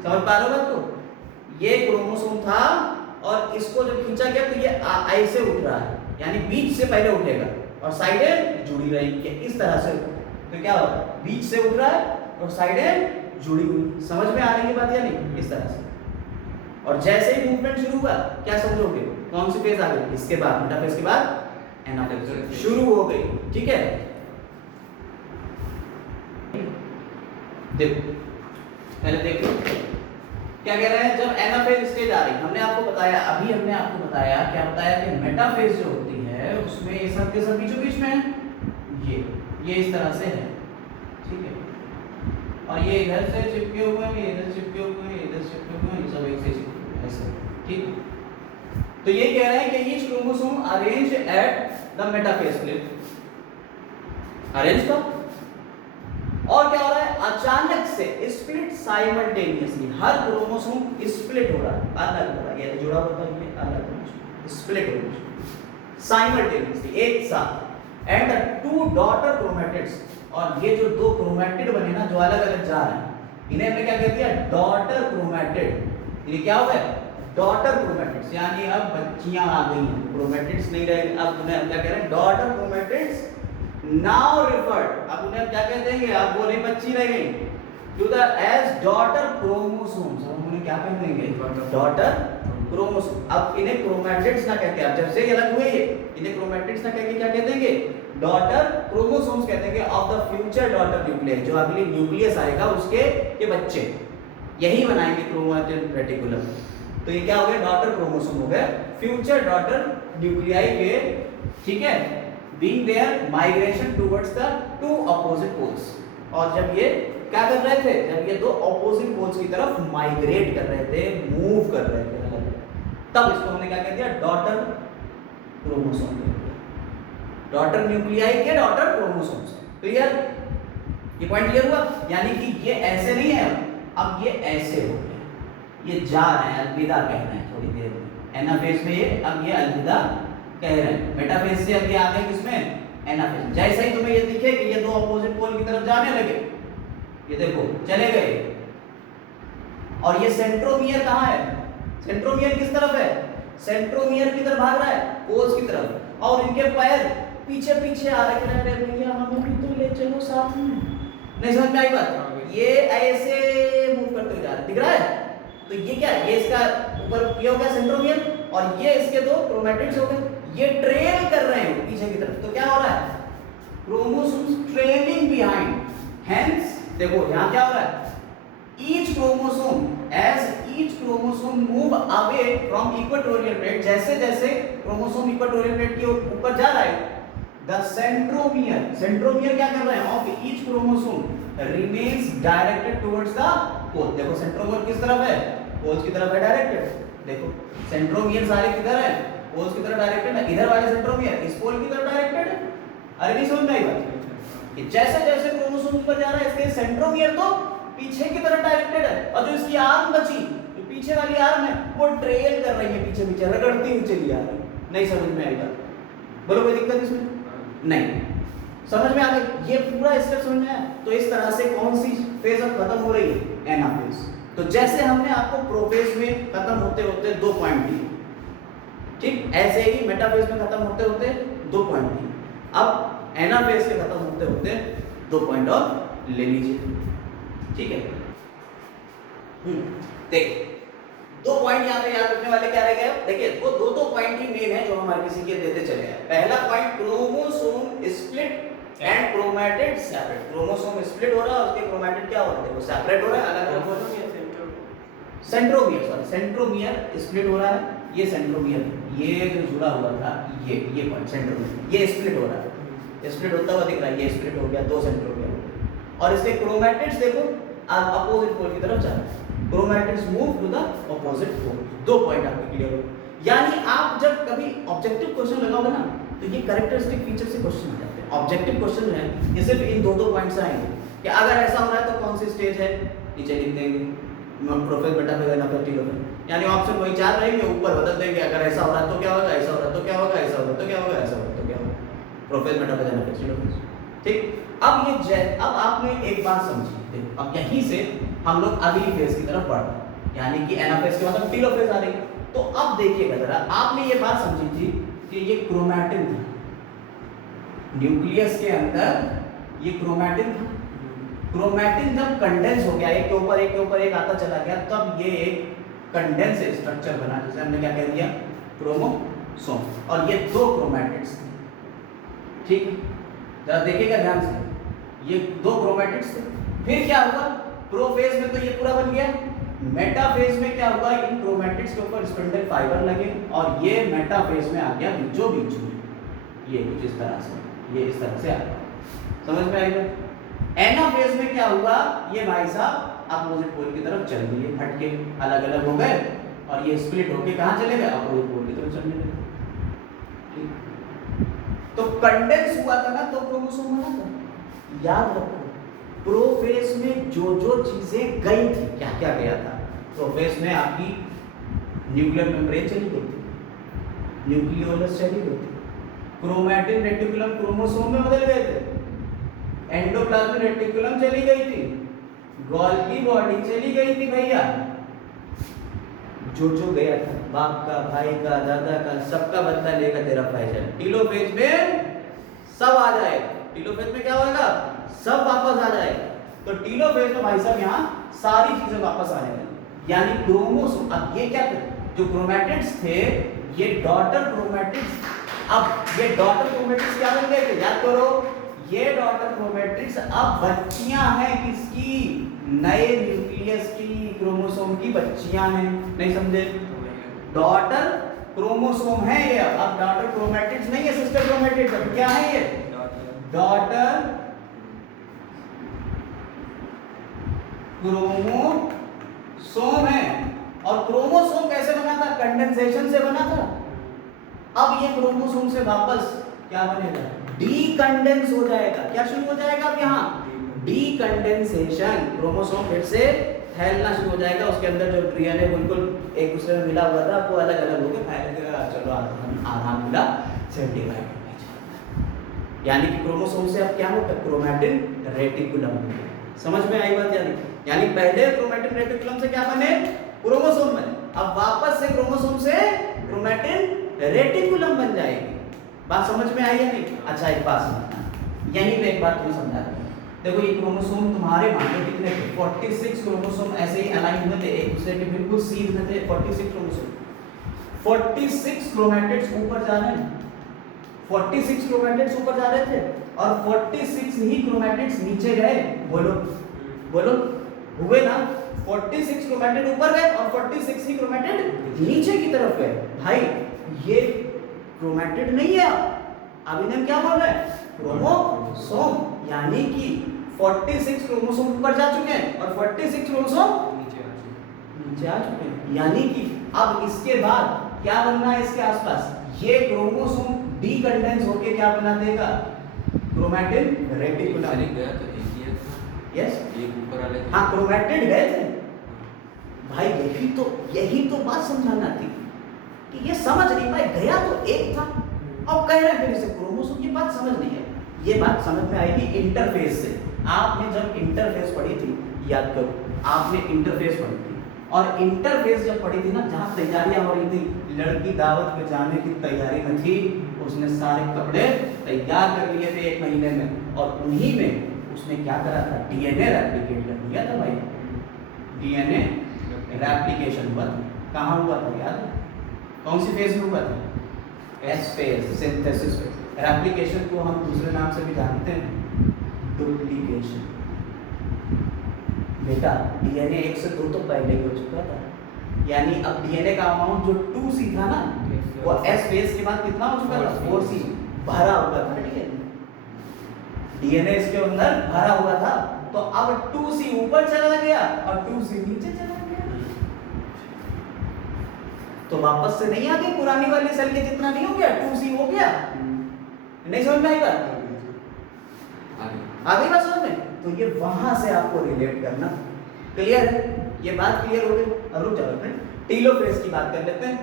समझ पा रहे हो बात को। ये क्रोमोसोम था और इसको जब खींचा गया तो ये ऐसे उठ रहा है, यानी बीच से पहले उठेगा और साइडें जुड़ी रहेंगी इस तरह से, तो क्या होगा, बीच से उठ रहा है और साइडें जुड़ी हुई, समझ में आ रही है बात या नहीं, इस तरह से। और जैसे ही मूवमेंट शुरू हुआ क्या समझोगे, कौन सी फेज आ गई, इसके बाद मेटाफेज के बाद एनाफेज शुरू हो गई। ठीक है, देखो पहले देखो क्या कह रहे हैं, जब एनाफेज स्टेज आ रही, हमने आपको बताया, अभी हमने आपको बताया, क्या बताया कि मेटाफेज जो होती है उसमें ये सब के सब बीचों बीच में है, ये इस तरह से है, ठीक है, और ये इधर से चिपके हुए हैं, ये इधर चिपके हुए हैं, इधर चिपके हुए हैं, ये सब एक से चिपके हुए हैं ऐसे, ठीक। तो ये कह रहे हैं कि each chromosome arrange at the metaphase plate, arrange का, और क्या हो रहा है, अचानक से स्प्लिट साइमल्टेनियसली, हर क्रोमोसोम स्प्लिट हो रहा है, अलग हो रहा है, ये जुड़ा होता है, ये अलग स्प्लिट हो रहा है साइमल्टेनियसली, एक साथ, एंड द 2 डॉटर क्रोमैटिड्स, और ये जो 2 क्रोमैटिड बने ना जो अलग अलग जा रहे हैं, इन्हें हमने क्या कह दिया, डॉटर क्रोमैटिड, ये क्या हो गया, डॉटर क्रोमैटिड्स, यानी अब बच्चियां आ गई हैं, क्रोमैटिड्स नहीं रहे, अब उन्हें हम क्या कह रहे हैं, डॉटर क्रोमैटिड्स नाउ रिफर्ड, अब उन्हें क्या कहते हैं, अब वो नहीं बच्ची रह गई, to the edge daughter chromosomes, हम उन्हें क्या कह देंगे, डॉटर क्रोमोसोम। अब इन्हें क्रोमैटिड्स ना कहते, अब जब से ये अलग हुए ये, इन्हें क्रोमैटिड्स ना कहके क्या कह देंगे, डॉटर क्रोमोसोम्स कहते हैं, of the future daughter nucleus, जो अगली न्यूक्लियस आएगा उसके ये बच्चे यही बनाएंगे क्रोमैटिड रेटिकुलम, तो ये क्या हो गया, डॉटर क्रोमोसोम हो गया, फ्यूचर डॉटर न्यूक्लियाई के, ठीक है, being their migration towards the 2 opposite poles, और जब ये क्या कर रहे थे, जब ये 2 ऑपोजिट पोल्स की तरफ माइग्रेट कर रहे थे, मूव कर रहे थे, तब इसको हमने क्या कह दिया, डॉटर क्रोमोसोम, डॉटर न्यूक्लियाई के डॉटर क्रोमोसोम्स। क्लियर, ये पॉइंट क्लियर हुआ, यानी कि ये ऐसे नहीं है, अब ये ऐसे हो गए, ये जा रहे हैं, अलविदा कह रहे हैं थोड़ी देर में, एनाफेज में ये, अब ये अलविदा कह रहे हैं, मेटाफेज से अब ये आ गए किसमें, एनाफेज। जैसे ही तुम्हें ये दिखे कि ये 2 अपोजिट पोल की तरफ जाने लगे, ये देखो चले गए। और ये सेंट्रोमियर कहाँ है? सेंट्रोमियर किस तरफ है? सेंट्रोमियर की तरफ भाग रहा है, पोल्स की तरफ, और इनके पैर पीछे पीछे आ रहे हैं। अरे भैया हमें भी तो ले चलो साथ में। नहीं समझ में आई बात? ये ऐसे मूव करते हुए जा रहे हैं, दिख रहा है? तो ये क्या है? ये इसका ऊपर ये हो गया सेंट्रोमियर, और ये इसके दो क्रोमैटिड्स हो गए। ये ट्रेल कर रहे हैं पीछे की तरफ। तो क्या हो रहा है? Chromosomes trailing behind. हेंस देखो यहां क्या हो रहा है? each chromosome as each chromosome move away from equatorial plate, जैसे जैसे क्रोमोसोम इक्वेटोरियल प्लेट के ऊपर जा रहा है, the centromere क्या कर रहे हैं? of each chromosome remains directed towards the pole। देखो सेंट्रोमियर किस तरफ है? पोल्स की तरफ है डायरेक्टेड। देखो सेंट्रोमियर सारे किधर है? पोल्स की तरफ डायरेक्टेड है। इधर वाले सेंट्रोमियर इस पोल की तरफ डायरेक्टेड है। अरे नहीं समझ में आई बात? कि जैसे जैसे क्रोमोसोम ऊपर जा रहा है, इसके सेंट्रोमियर तो पीछे की तरफ डायरेक्टेड है, और जो इसकी आर्म बची, जो पीछे वाली आर्म है, वो ट्रेल कर रही है पीछे पीछे, रगड़ती हुई चली आ रही है। नहीं समझ में आई बात? बोलो कोई दिक्कत इसमें? नहीं समझ में आ गई? ये पूरा स्टेप समझ में आया? तो इस तरह से कौन सी फेज अब खत्म हो रही है? एनाफेज। तो जैसे हमने आपको प्रोफेज में खत्म होते होते 2 पॉइंट दिए, ठीक, ऐसे ही मेटाफेज में खत्म होते होते 2 पॉइंट दिए। अब एनाफेज के खत्म होते होते 2 पॉइंट और ले लीजिए, ठीक है? देखिए 2 पॉइंट यहाँ पे याद रखने वाले क्या रह गए? देखिए वो दो पॉइंट ही मेन है जो हम किसी के देते चले हैं। पहला point chromosome split and chromatid separate. Chromosome split हो रहा है, उसके क्रोमैटिड क्या हो रहा है? देखो सेपरेट हो रहा है, अलग अलग हो रहा है। सेंट्रोमियर स्प्लिट हो रहा है। ये सेंट्रोमियर, ये जो जुड़ा हुआ था, ये पॉइंट सेंट्रोमियर, ये स्प्लिट हो रहा है, स्प्लिट होता हुआ दिख रहा है। ये स्प्लिट हो गया, 2 सेंट्रोमियर हो गए। और इसके क्रोमैटिड्स देखो अपोजिट पोल की तरफ जा रहे हैं। Chromatids move to the opposite pole. 2 point आपके क्लियर हो। यानी आप जब कभी ऑब्जेक्टिव क्वेश्चन लगाओगे ना, तो ये कैरेक्टरिस्टिक फीचर से क्वेश्चन आ जाते हैं। ऑब्जेक्टिव क्वेश्चन है ये सिर्फ इन 2 पॉइंट से आएंगे कि अगर ऐसा हो रहा है तो कौन सी स्टेज है, नीचे लिख देंगे प्रोफेज बेटा फिर ना फिर यानी ऑप्शन वही 4 रहेंगे, ऊपर बदल देंगे। अगर ऐसा हो रहा है तो क्या होगा, ऐसा हो रहा है तो क्या होगा, ऐसा हो रहा है तो क्या होगा, ऐसा हो रहा है तो क्या होगा। प्रोफेज बेटा फिर ना फिर, ठीक। अब आपने एक बात समझी। देखो अब यहीं से हम लोग अगली फेज की तरफ बढ़ रहे हैं, यानी कि एनाफेज के बाद टीलोफेज आ रही है। तो अब देखिएगा जरा, आपने ये बात समझी थी कि ये क्रोमैटिन था, न्यूक्लियस के अंदर ये क्रोमैटिन था। क्रोमैटिन जब कंडेंस हो गया, एक के ऊपर एक आता चला गया, तब ये एक कंडेंस स्ट्रक्चर बना, जिसे हमने क्या कह दिया? क्रोमोसोम। और ये 2 क्रोमैटिड्स थे, ठीक। जरा देखिएगा ध्यान से, ये 2 क्रोमैटिड्स थे। फिर क्या हुआ? प्रोफेज में तो ये पूरा बन गया। मेटाफेज में क्या हुआ? इन क्रोमैटिड्स के ऊपर स्पिंडल फाइबर लगे, और ये मेटाफेज में आ गया बीचों बीच में। ये कुछ इस तरह से, ये इस तरह से आ गया। समझ में आएगा? एनाफेज में क्या हुआ? ये भाई साहब अपोजिट पोल की तरफ चल दिए, हटके अलग अलग हो गए, और ये स्प्लिट होके कहाँ चले गए? अपोजिट पोल की तरफ चलने लगे। तो कंडेंस हुआ था ना, तो क्रोमोसोम बना था। याद रखो प्रोफेज में जो जो चीजें गई थी, क्या क्या गया था? प्रोफेज में आपकी न्यूक्लियर मेम्ब्रेन चली गई थी, न्यूक्लियोलस चली गई थी, क्रोमैटिन रेटिकुलम क्रोमोसोम में बदल गए थे, एंडोप्लाज्मिक रेटिकुलम चली गई थी, गोल्गी बॉडी चली गई थी भैया। जो जो गया था, बाप का, भाई का, दादा का, सबका बदला लेगा तेरा फाइजल। टीलोफेज में सब आ जाएगा। टीलोफेज में क्या होगा? सब वापस आ जाएगा। तो टीलोफेज में भाई साहब यहाँ सारी चीजें वापस आ जाएंगी, यानी क्रोमोसोम। अब ये क्या थे? जो क्रोमैटिड्स थे, ये डॉटर क्रोमैटिड्स। अब ये डॉटर क्रोमैटिड्स क्या बन गए थे? याद करो, ये डॉटर क्रोमैटिड्स अब बच्चियां हैं किसकी? नए न्यूक्लियस की, क्रोमोसोम की बच्चियां हैं। नहीं समझे? डॉटर क्रोमोसोम है ये। अब डॉटर क्रोमैटिड्स नहीं है, सिस्टर क्रोमैटिड्स। अब क्या है ये? डॉटर क्रोमोसोम है। और क्रोमोसोम कैसे बना था? कंडेंसेशन से बना था। अब ये क्रोमोसोम से वापस क्या बनेगा? डीकंडेंस हो जाएगा। क्या शुरू हो जाएगा अब यहाँ? डीकंडेंसेशन। क्रोमोसोम फिर से फैलना शुरू हो जाएगा। उसके अंदर जो डीएनए बिल्कुल एक दूसरे में मिला हुआ था, वो अलग अलग होकर फैलेगा। चलो आराम मिला, सेल डिवाइड होने चलता। यानी कि क्रोमोसोम से अब क्या होगा? Chromatin reticulum. समझ में आई बात? यानी पहले क्रोमैटिन रेटिकुलम से क्या बने? क्रोमोसोम बने। अब वापस से क्रोमोसोम से क्रोमैटिन रेटिकुलम बन जाएगी। बात समझ में आई या नहीं? अच्छा एक बात समझना, यहीं पे एक बात तुम्हें समझा दूं। देखो ये क्रोमोसोम तुम्हारे मान लो कितने थे? 46 क्रोमोसोम ऐसे ही अलाइन हुए थे, एक दूसरे के बिल्कुल सीध में थे 46 क्रोमोसोम। 46 क्रोमैटिड्स ऊपर जा रहे हैं, 46 क्रोमैटिड्स ऊपर जा रहे थे और 46 ही क्रोमैटिड्स नीचे गए। बोलो बोलो, हुए ना? 46 क्रोमैटिड ऊपर गए और 46 ही क्रोमैटिड नीचे की तरफ गए। भाई ये क्रोमैटिड नहीं है, अभी हम क्या बोल रहे हैं? क्रोमोसोम। यानी कि 46 क्रोमोसोम ऊपर जा चुके हैं और 46 क्रोमोसोम नीचे आ चुके हैं। यानी कि अब इसके बाद क्या बनना है इसके आसपास? ये क्रोमोसोम डीकंडेंस होके क्या बना देगा? Chromatin reticulum. यस, एक ऊपर वाले हाँ क्रोमैटिड गए थे। भाई यही तो बात समझाना थी कि ये समझ नहीं पाए, गया तो एक था और कह रहे हैं फिर इसे क्रोमोसोम। ये बात समझ नहीं है, ये बात समझ में आएगी इंटरफेस से। आपने जब इंटरफेस पढ़ी थी, याद करो, आपने इंटरफेस पढ़ी थी और इंटरफेस जब पढ़ी थी ना, जहाँ तैयारियां हो रही थी, लड़की दावत में जाने की तैयारी में थी, उसने सारे कपड़े तैयार कर लिए थे 1 महीने में और उन्हीं में उसने क्या करा था? डीएनए रेप्लिकेट कर दिया था भाई। डीएनए रेप्लिकेशन हुआ था। कहाँ हुआ था याद है? कौन सी फेज में हुआ था? S phase, synthesis phase. Replication को हम दूसरे नाम से भी जानते हैं, डुप्लीकेशन। बेटा डीएनए 1 से 2 तो पहले ही हो चुका था, यानी अब डीएनए का अमाउंट जो 2C था ना, वो एस फेज के बाद कितना हो चुका था? 4C भरा हुआ था डीएनए। डीएनए इसके अंदर भरा हुआ था, तो अब 2C ऊपर चला गया और 2C नीचे चला गया, तो वापस से नहीं आ गई पुरानी वाली सेल के जितना नहीं हो गया, 2C हो गया। नहीं समझ में आई बात? आ गई बात समझ में? तो ये वहां से आपको रिलेट करना। क्लियर है? ये बात क्लियर हो गई? अब रुक जाओ फ्रेंड, टीलोफेज की बात कर लेते हैं।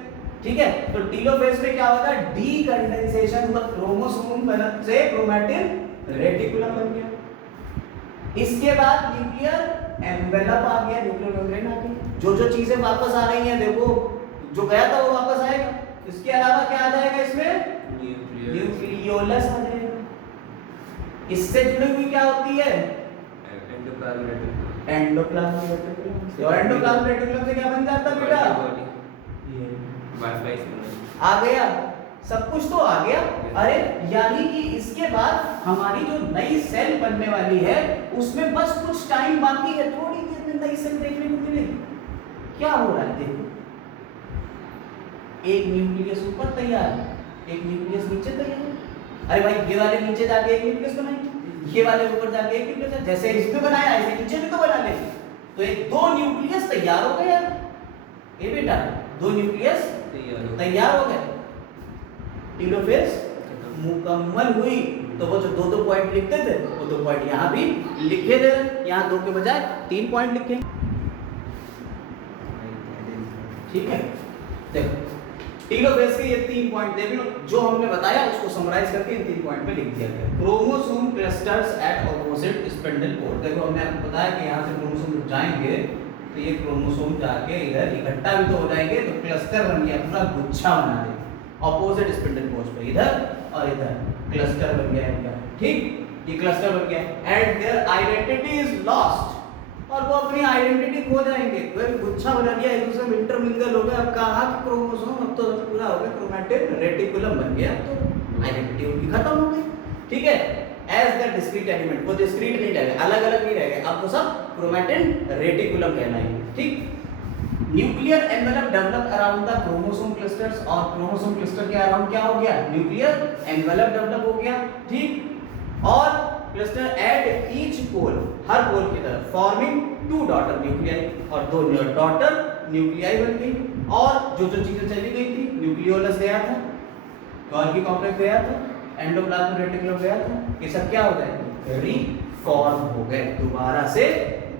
ठीक है, तो टीलोफेज में क्या होता है? डीकंडेंसेशन हुआ, क्रोमोसोम से क्रोमैटिन रेटिकुलम बन गया। इसके बाद न्यूक्लियर एनवेलप आ गया, न्यूक्लियर मेम्ब्रेन आ गई। जो चीजें वापस आ रही हैं, देखो जो गया था वो वापस आएगा। इसके अलावा क्या आ जाएगा इसमें? न्यूक्लियोलस आ जाएगा। इससे जुड़ी हुई क्या होती है? Endoplasmic reticulum. और एंडोप्लाज्मिक रेटिकुलम से क्या बन जाता है बेटा? आ गया, सब कुछ तो आ गया। अरे यानी कि इसके बाद हमारी जो नई सेल बनने वाली है उसमें बस कुछ टाइम बाकी है, थोड़ी देर में नई सेल देखने को मिलेगी। क्या हो रहा है देखो, एक न्यूक्लियस ऊपर तैयार, एक न्यूक्लियस नीचे तैयार। अरे भाई ये वाले नीचे जाके एक न्यूक्लियस बनाएंगे, ये वाले ऊपर जाके एक न्यूक्लियस, जैसे इसमें बनाया ऐसे नीचे भी तो बना लेंगे, तो एक 2 न्यूक्लियस तैयार हो गए यार। ये बेटा 2 न्यूक्लियस तैयार हो गए। टीलोफेज मुकम्मल हुई, तो वो जो 2-2 पॉइंट लिखते थे वो 2 पॉइंट यहाँ भी लिखे थे, यहाँ 2 के बजाय 3 पॉइंट लिखे। ठीक है, देखो टीलोफेज के ये 3 पॉइंट देख लो, जो हमने बताया उसको समराइज करके इन 3 पॉइंट में लिख दिया गया। Chromosome clusters at opposite spindle code. देखो हमने आपको बताया कि यहाँ से क्रोमोसोम जाएंगे तो ये क्रोमोसोम जाके इधर इकट्ठा भी तो हो जाएंगे, तो क्लस्टर बन गया, पूरा गुच्छा बना देगा ऑपोजिट स्पिंडल कोड पे, इधर और इधर क्लस्टर बन गया इनका। ठीक, ये क्लस्टर बन गया and their identity is lost, और वो अपनी आइडेंटिटी खो जाएंगे। कोई गुच्छा बना दिया, एक दूसरे में इंटरमिंगल हो गया, अब कहाँ के क्रोमोसोम, अब तो पूरा हो गया क्रोमैटिन रेटिकुलम बन गया, तो आइडेंटिटी उनकी खत्म हो गई। ठीक है, एज द डिस्क्रीट एलिमेंट, वो डिस्क्रीट नहीं रहेगा, अलग अलग नहीं रहेगा, अब तो सब क्रोमैटिन रेटिकुलम कहलाएंगे। ठीक, nuclear envelope develop around the chromosome clusters, और क्रोमोसोम क्लस्टर के अराउंड क्या हो गया? न्यूक्लियर एनवेलप डेवलप हो गया। ठीक, और क्लस्टर एट ईच पोल, हर पोल की तरफ, फॉर्मिंग 2 डॉटर न्यूक्लियाई, और 2 डॉटर न्यूक्लियाई बन गई। और जो चीजें चली गई थी, न्यूक्लियोलस गया था, गोल्गी कॉम्प्लेक्स गया था, एंडोप्लाज्मिक रेटिकुलम गया था, ये सब क्या हो गए? रीफॉर्म हो गए, दोबारा से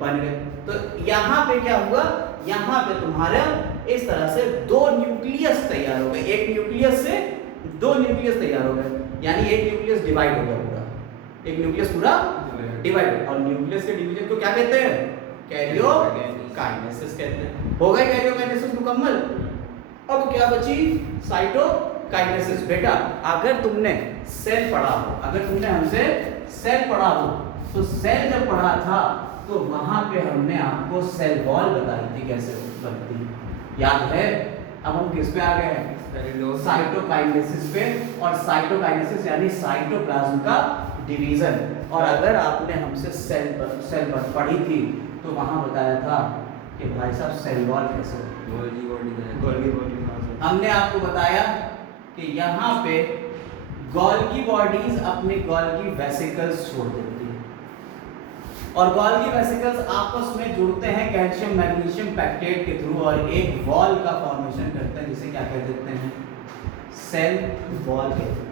बन गए। तो यहाँ पे क्या हुआ? यहाँ पे तुम्हारा इस तरह से 2 न्यूक्लियस तैयार हो गए, एक न्यूक्लियस से 2 न्यूक्लियस तैयार हो गए, यानी एक न्यूक्लियस डिवाइड हो गया पूरा। एक न्यूक्लियस पूरा डिवाइड, और न्यूक्लियस के डिवीजन को क्या कहते हैं? कैरियोकाइनेसिस कहते हैं। हो गए कैरियोकाइनेसिस मुकम्मल। अब क्या बची? साइटोकाइनेसिस। बेटा अगर तुमने सेल पढ़ा हो, अगर तुमने हमसे सेल पढ़ा हो, तो सेल जब पढ़ा था तो वहां पे हमने आपको सेल वॉल बताई थी कैसे बनती है, याद है? अब हम किस पे आ गए हैं? साइटोकाइनेसिस पे। और साइटोकाइनेसिस यानी साइटोप्लाज्म का डिवीजन। और अगर आपने हमसे सेल पढ़ी थी तो वहां बताया था कि भाई साहब सेल वॉल कैसे होती है। हमने आपको बताया कि यहाँ पे गोल्गी बॉडीज अपने गोल्गी वेसिकल्स छोड़ देती है, और गोल्गी वेसिकल्स आपस में जुड़ते हैं कैल्शियम मैग्नीशियम पेक्टेट के थ्रू, और एक वॉल का फॉर्मेशन करते हैं जिसे क्या कह देते हैं? सेल वॉल कहते हैं।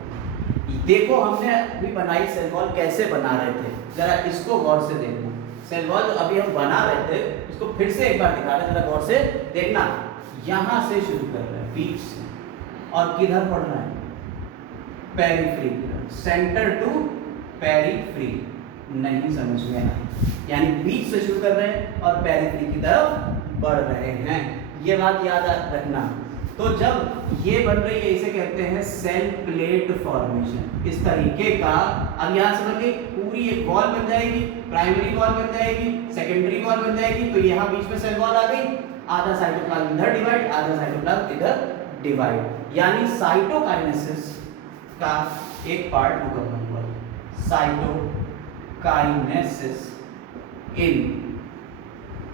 देखो हमने अभी बनाई सेल वॉल, कैसे बना रहे थे जरा इसको गौर से देखना। सेल वॉल जो अभी हम बना रहे थे इसको फिर से एक बार दिखा रहे हैं, जरा गौर से देखना। यहाँ से शुरू कर रहे हैं बीच से, और किधर पढ़ रहा है? Periphery, centre to periphery. नहीं समझ में आया, यानी बीच से शुरू कर रहे हैं और पेरिफ्री की तरफ बढ़ रहे हैं, ये बात याद रखना। तो जब ये बन रही है इसे कहते हैं सेल प्लेट फॉर्मेशन। इस तरीके का, अब यहाँ समझ गए, पूरी एक वॉल बन जाएगी, प्राइमरी वॉल बन जाएगी, सेकेंडरी वॉल बन जाएगी, तो यहाँ बीच में सेल वॉल आ गई, आधा साइटोप्लाज्म इधर डिवाइड, आधा साइटोप्लाज्म इधर डिवाइड, यानी साइटोकाइनेसिस का एक पार्ट मुकम्मल हुआ। Cytokinesis in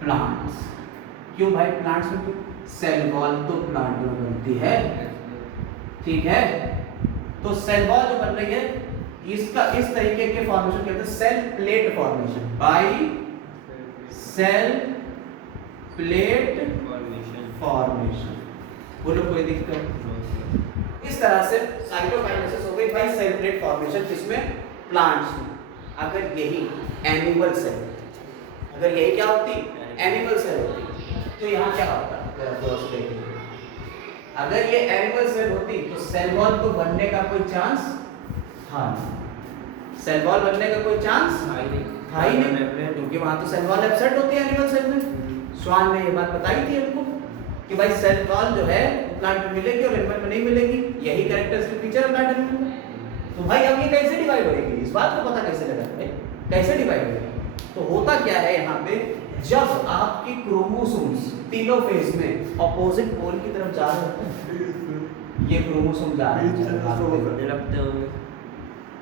plants. क्यों भाई प्लांट्स में? क्यों? सेल वॉल तो प्लांट में बनती है, ठीक है? तो सेल वॉल जो बन रही है इसका इस तरीके के फॉर्मेशन कहते हैं cell plate formation, by cell plate formation. बोलो कोई दिक्कत? इस तरह से साइटोकाइनेसिस हो गई भाई सेल प्लेट फॉर्मेशन, किसमें? प्लांट्स में। अगर यही एनिमल सेल, अगर यही क्या होती? एनिमल सेल होती, तो यहाँ क्या होता? अगर ये एनिमल सेल होती तो सेल वॉल को बनने का कोई चांस? हाँ, सेल वॉल बनने का कोई चांस था ही नहीं, क्योंकि वहां तो सेल वॉल एब्सेंट होती है एनिमल सेल में। स्वान ने ये बात बताई थी हमको कि भाई सेल वॉल जो है प्लांट में मिलेगी और एनिमल में नहीं मिलेगी, यही कैरेक्टरिस्टिक फीचर है प्लांट एनिमल में। तो भाई अब ये कैसे डिवाइड होगी? इस बात को पता कैसे लगा भाई कैसे डिवाइड होगी? तो होता क्या है यहाँ पे, जब आपके क्रोमोसोम्स टेलोफेज में ऑपोजिट पोल की तरफ जा रहे होते हैं, ये क्रोमोसोम जा रहे हैं,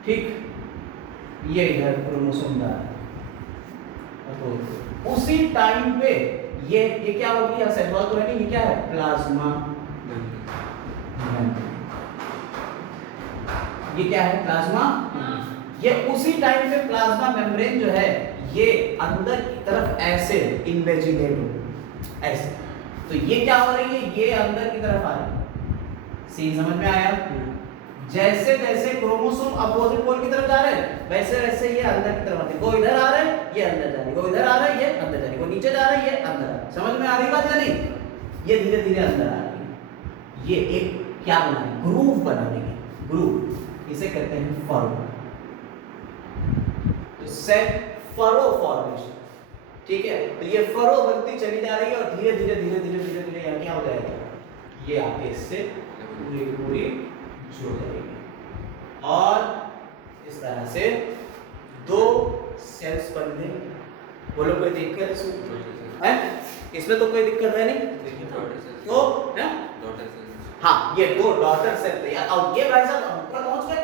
ठीक, ये इधर क्रोमोसोम जा रहा है, तो उसी टाइम पे ये क्या होगी? या सेल वॉल तो है नहीं, ये क्या है? प्लाज्मा। ये क्या है? प्लाज्मा। ये उसी टाइम पे प्लाज्मा मेम्ब्रेन जो है ये अंदर की तरफ ऐसे इन्वेजिनेट हो, ऐसे, तो ये क्या हो रही है? ये अंदर की तरफ आ रही है। सीन समझ में आया? जैसे जैसे क्रोमोसोम अपोजिट पोल की तरफ जा रहे हैं वैसे वैसे ये अंदर की तरफ आते हैं। वो इधर आ रहा है, ये अंदर जा रही है, वो इधर आ रहा है, ये अंदर जा रही है, वो नीचे जा रहा है, ये अंदर आ रहा है। समझ में आ रही बात या नहीं? ये धीरे धीरे अंदर आ रही है। ये एक क्या बना रही है? ग्रूव बना रही है, ग्रूव। इसे कहते हैं फरो। तो सेल फरो फॉर्मेशन, ठीक है? तो ये फरो बनती चली जा रही है और धीरे धीरे धीरे धीरे धीरे धीरे यहाँ क्या हो जाएगा? ये आके इससे पूरी पूरी जुड़ जाएगी, और इस तरह से दो सेल्स बन गए। बोलो कोई दिक्कत है? इसमें तो कोई दिक्कत है नहीं, तो है? हाँ, ये दो डॉटर सेल थे यार, और ये भाई साहब ऊपर पहुंच गए,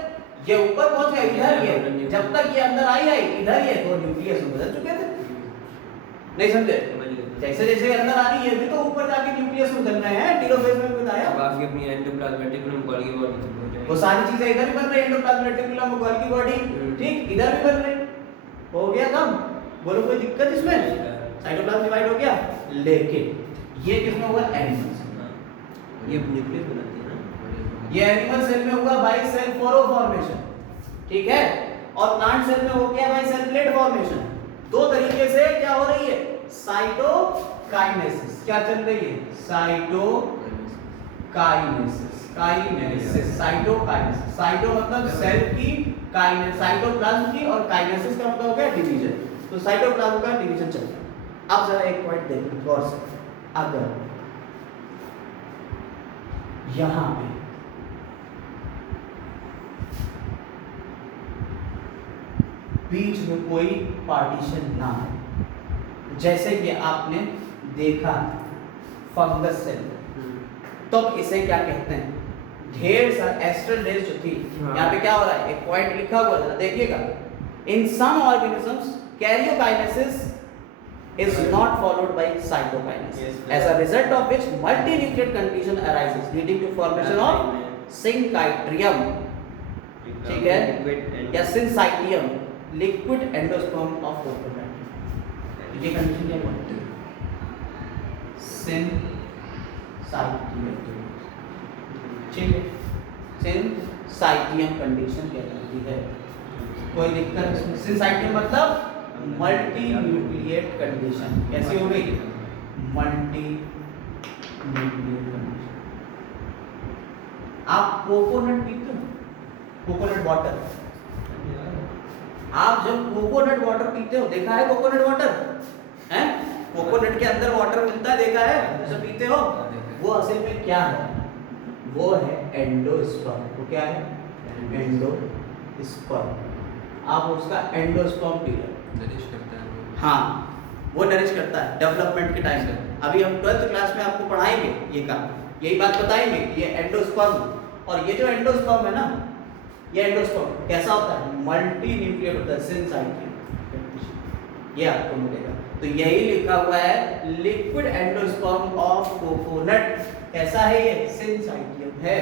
ये ऊपर पहुंच गए, इधर ये, जब तक ये अंदर आई इधर ये दो न्यूक्लियस में बदल चुके थे। नहीं समझे? जैसे जैसे अंदर आ रही है, ये भी तो ऊपर जाके न्यूक्लियस में बदल रहे हैं, टेलोफेज में बताया। बाकी अपनी एंडोप्लाज्मेटिक गोल्गी बॉडी, वो सारी चीजें इधर भी बन रही है, एंडोप्लाज्मेटिक गोल्गी बॉडी, ठीक, इधर भी बन रही। हो गया काम? बोलो कोई दिक्कत इसमें? साइटोप्लाज्म डिवाइड हो गया, लेकिन ये किसमें हुआ? Animal cell. ये न्यूक्लियस बनाती है ना, ये एनिमल सेल में हुआ बाई सेल फोरो फॉर्मेशन, ठीक है? और प्लांट सेल में हो गया बाई सेल प्लेट फॉर्मेशन। दो तरीके से क्या हो रही है? साइटोकाइनेसिस क्या चल रही है? Cytokinesis kinesis, kinesis, cytokinesis. Cyto मतलब सेल की, साइटोप्लाज्म की, और काइनेसिस का मतलब हो गया डिवीजन। तो साइटोप्लाज्म का डिवीजन चल रहा है। अब जरा एक पॉइंट देखो गौर से, अगर यहां पे बीच में कोई पार्टीशन ना हो, जैसे कि आपने देखा फंगस सेल, तो अब इसे क्या कहते हैं? ढेर सारे एस्ट्रल रेज जो थी, यहाँ पे क्या हो रहा है, एक पॉइंट लिखा हुआ है, देखिएगा। In some organisms karyokinesis is not followed by cytokinesis, as a result of which multinucleate condition arises leading to formation of syncytium, ठीक है, या syncytium, liquid endosperm of coconut। ये कंडीशन क्या बोलते हैं? syncytium, ठीक है, syncytium कंडीशन कहलाती है। कोई दिक्कत इसमें? syncytium मतलब मल्टी न्यूक्लिएट कंडीशन। कैसी हो गई? Multi nucleate condition. आप कोकोनट पीते हो? कोकोनट वाटर, आप जब कोकोनट वाटर पीते हो, देखा है कोकोनट वाटर हैं? कोकोनट के अंदर वाटर मिलता है, देखा है, उसे पीते हो। वो असल में क्या है? वो है एंडोस्पर्म। वो क्या है? एंडोस्पर्म। आप उसका एंडोस्पर्म पी रहे हो। नरिश करता है वो। हाँ, वो नरिश करता है डेवलपमेंट के टाइम पे। अभी हम 12th क्लास में आपको पढ़ाएंगे ये काम, यही बात बताएंगे। ये एंडोस्पर्म, और ये जो एंडोस्पर्म है ना, ये एंडोस्पर्म कैसा होता है? मल्टी न्यूक्लिएट होता है, सिंसाइटियम। ये आपको मिलेगा। तो यही लिखा हुआ है लिक्विड एंडोस्पर्म ऑफ कोकोनट। कैसा है ये? सिंसाइटियम है।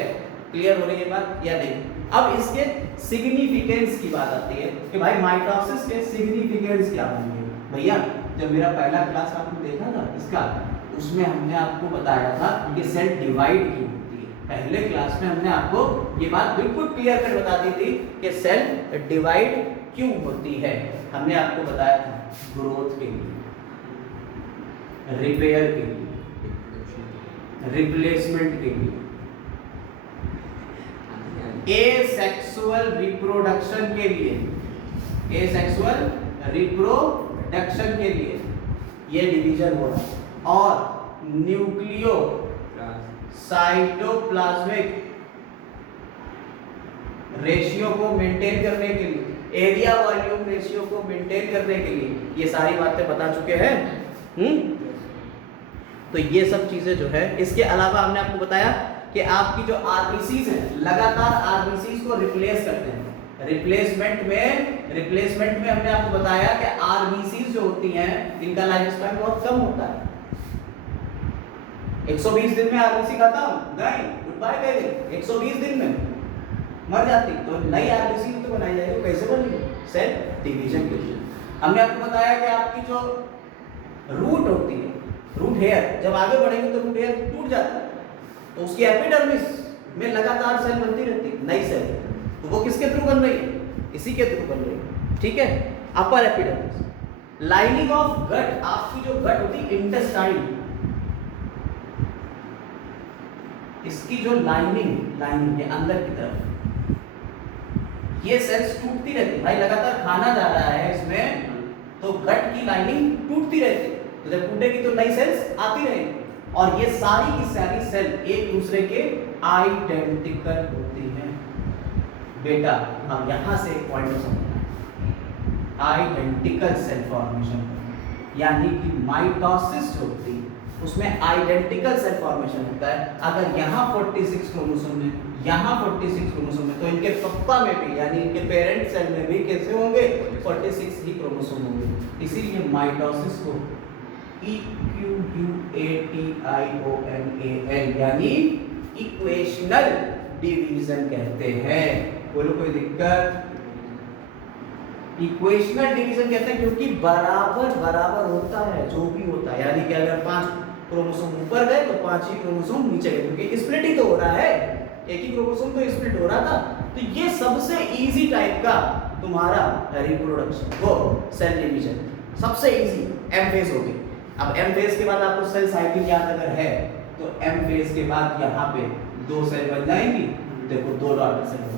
क्लियर हो रही है बात या नहीं? अब इसके सिग्निफिकेंस की बात आती है कि भाई माइटोसिस के सिग्निफिकेंस क्या होंगे। भैया जब मेरा पहला क्लास आपने देखा था इसका, उसमें हमने आपको बताया था कि सेल डिवाइड क्यों होती है। पहले क्लास में हमने आपको ये बात बिल्कुल क्लियर कर बता दी थी कि सेल डिवाइड क्यों होती है। हमने आपको बताया था ग्रोथ के लिए, रिपेयर के लिए, रिप्लेसमेंट के लिए, एसेक्सुअल रिप्रोडक्शन के लिए, एसेक्सुअल रिप्रोडक्शन के लिए ये डिवीजन हो रहा है। और न्यूक्लियो साइटोप्लाज्मिक रेशियो को मेंटेन करने के लिए, एरिया वॉल्यूम रेशियो को मेंटेन करने के लिए, ये सारी बातें बता चुके हैं। तो ये सब चीजें जो है, इसके अलावा हमने आपको बताया कि आपकी जो आरबीसीज है, लगातार आरबीसीज को रिप्लेस करते हैं। रिप्लेसमेंट में हमने आपको बताया कि आरबीसीज जो होती हैं, इनका लाइफ स्पैन बहुत कम होता है। 120 दिन में आरबीसी खत्म, नहीं, गुड बाय कह गए। 120 दिन में मर जाती, तो नई आरबीसी तो बनाई जाएगी। कैसे बनेगी? सेल डिवीजन के लिए। हमने आपको बताया कि आपकी जो रूट होती है, रूट हेयर, जब आगे बढ़ेंगे तो रूट हेयर टूट जाता है, तो उसकी एपिडर्मिस में लगातार सेल बनती रहती है, नई सेल। तो वो किसके थ्रू बन रही है? इसी के थ्रू बन रही है, ठीक है। Upper epidermis, lining of gut, आपकी जो गट होती है, इंटेस्टाइन, इसकी जो लाइनिंग है अंदर की तरफ, ये सेल्स टूटती रहती है। भाई लगातार खाना जा रहा है इसमें, तो गट की लाइनिंग टूटती रहती है। तो जब टूटेगी तो नई सेल्स आती रहेंगी, और ये सारी की सारी सेल एक दूसरे के आइडेंटिकल होती हैं। बेटा अब यहां से एक पॉइंट समझना, आइडेंटिकल सेल फॉर्मेशन, यानी कि माइटोसिस जो होती है उसमें आइडेंटिकल सेल फॉर्मेशन होता है। अगर यहाँ 46 क्रोमोसोम है, यहाँ 46 क्रोमोसोम है, तो इनके पप्पा में भी, यानी इनके पेरेंट सेल में भी कैसे होंगे? 46 ही क्रोमोसोम होंगे। इसीलिए माइटोसिस को EQUATIONAL यानी इक्वेशनल डिवीजन कहते हैं। बोलो कोई दिक्कत? इक्वेशनल डिवीजन कहते हैं क्योंकि बराबर होता है जो भी होता है, यानी कि अगर 5 क्रोमोसोम ऊपर गए तो 5 ही क्रोमोसोम नीचे गए, क्योंकि स्प्लिट ही तो हो रहा है, एक ही क्रोमोसोम तो स्प्लिट हो रहा था। तो ये सबसे इजी टाइप का तुम्हारा रिप्रोडक्शन, वो सेल डिवीजन सबसे इजी एम फेज होगी। अब एम फेज के बाद आपको सेल साइकिल याद अगर है तो एम फेज के बाद यहाँ पे 2 सेल बन जाएंगी। देखो 2 डॉटर सेल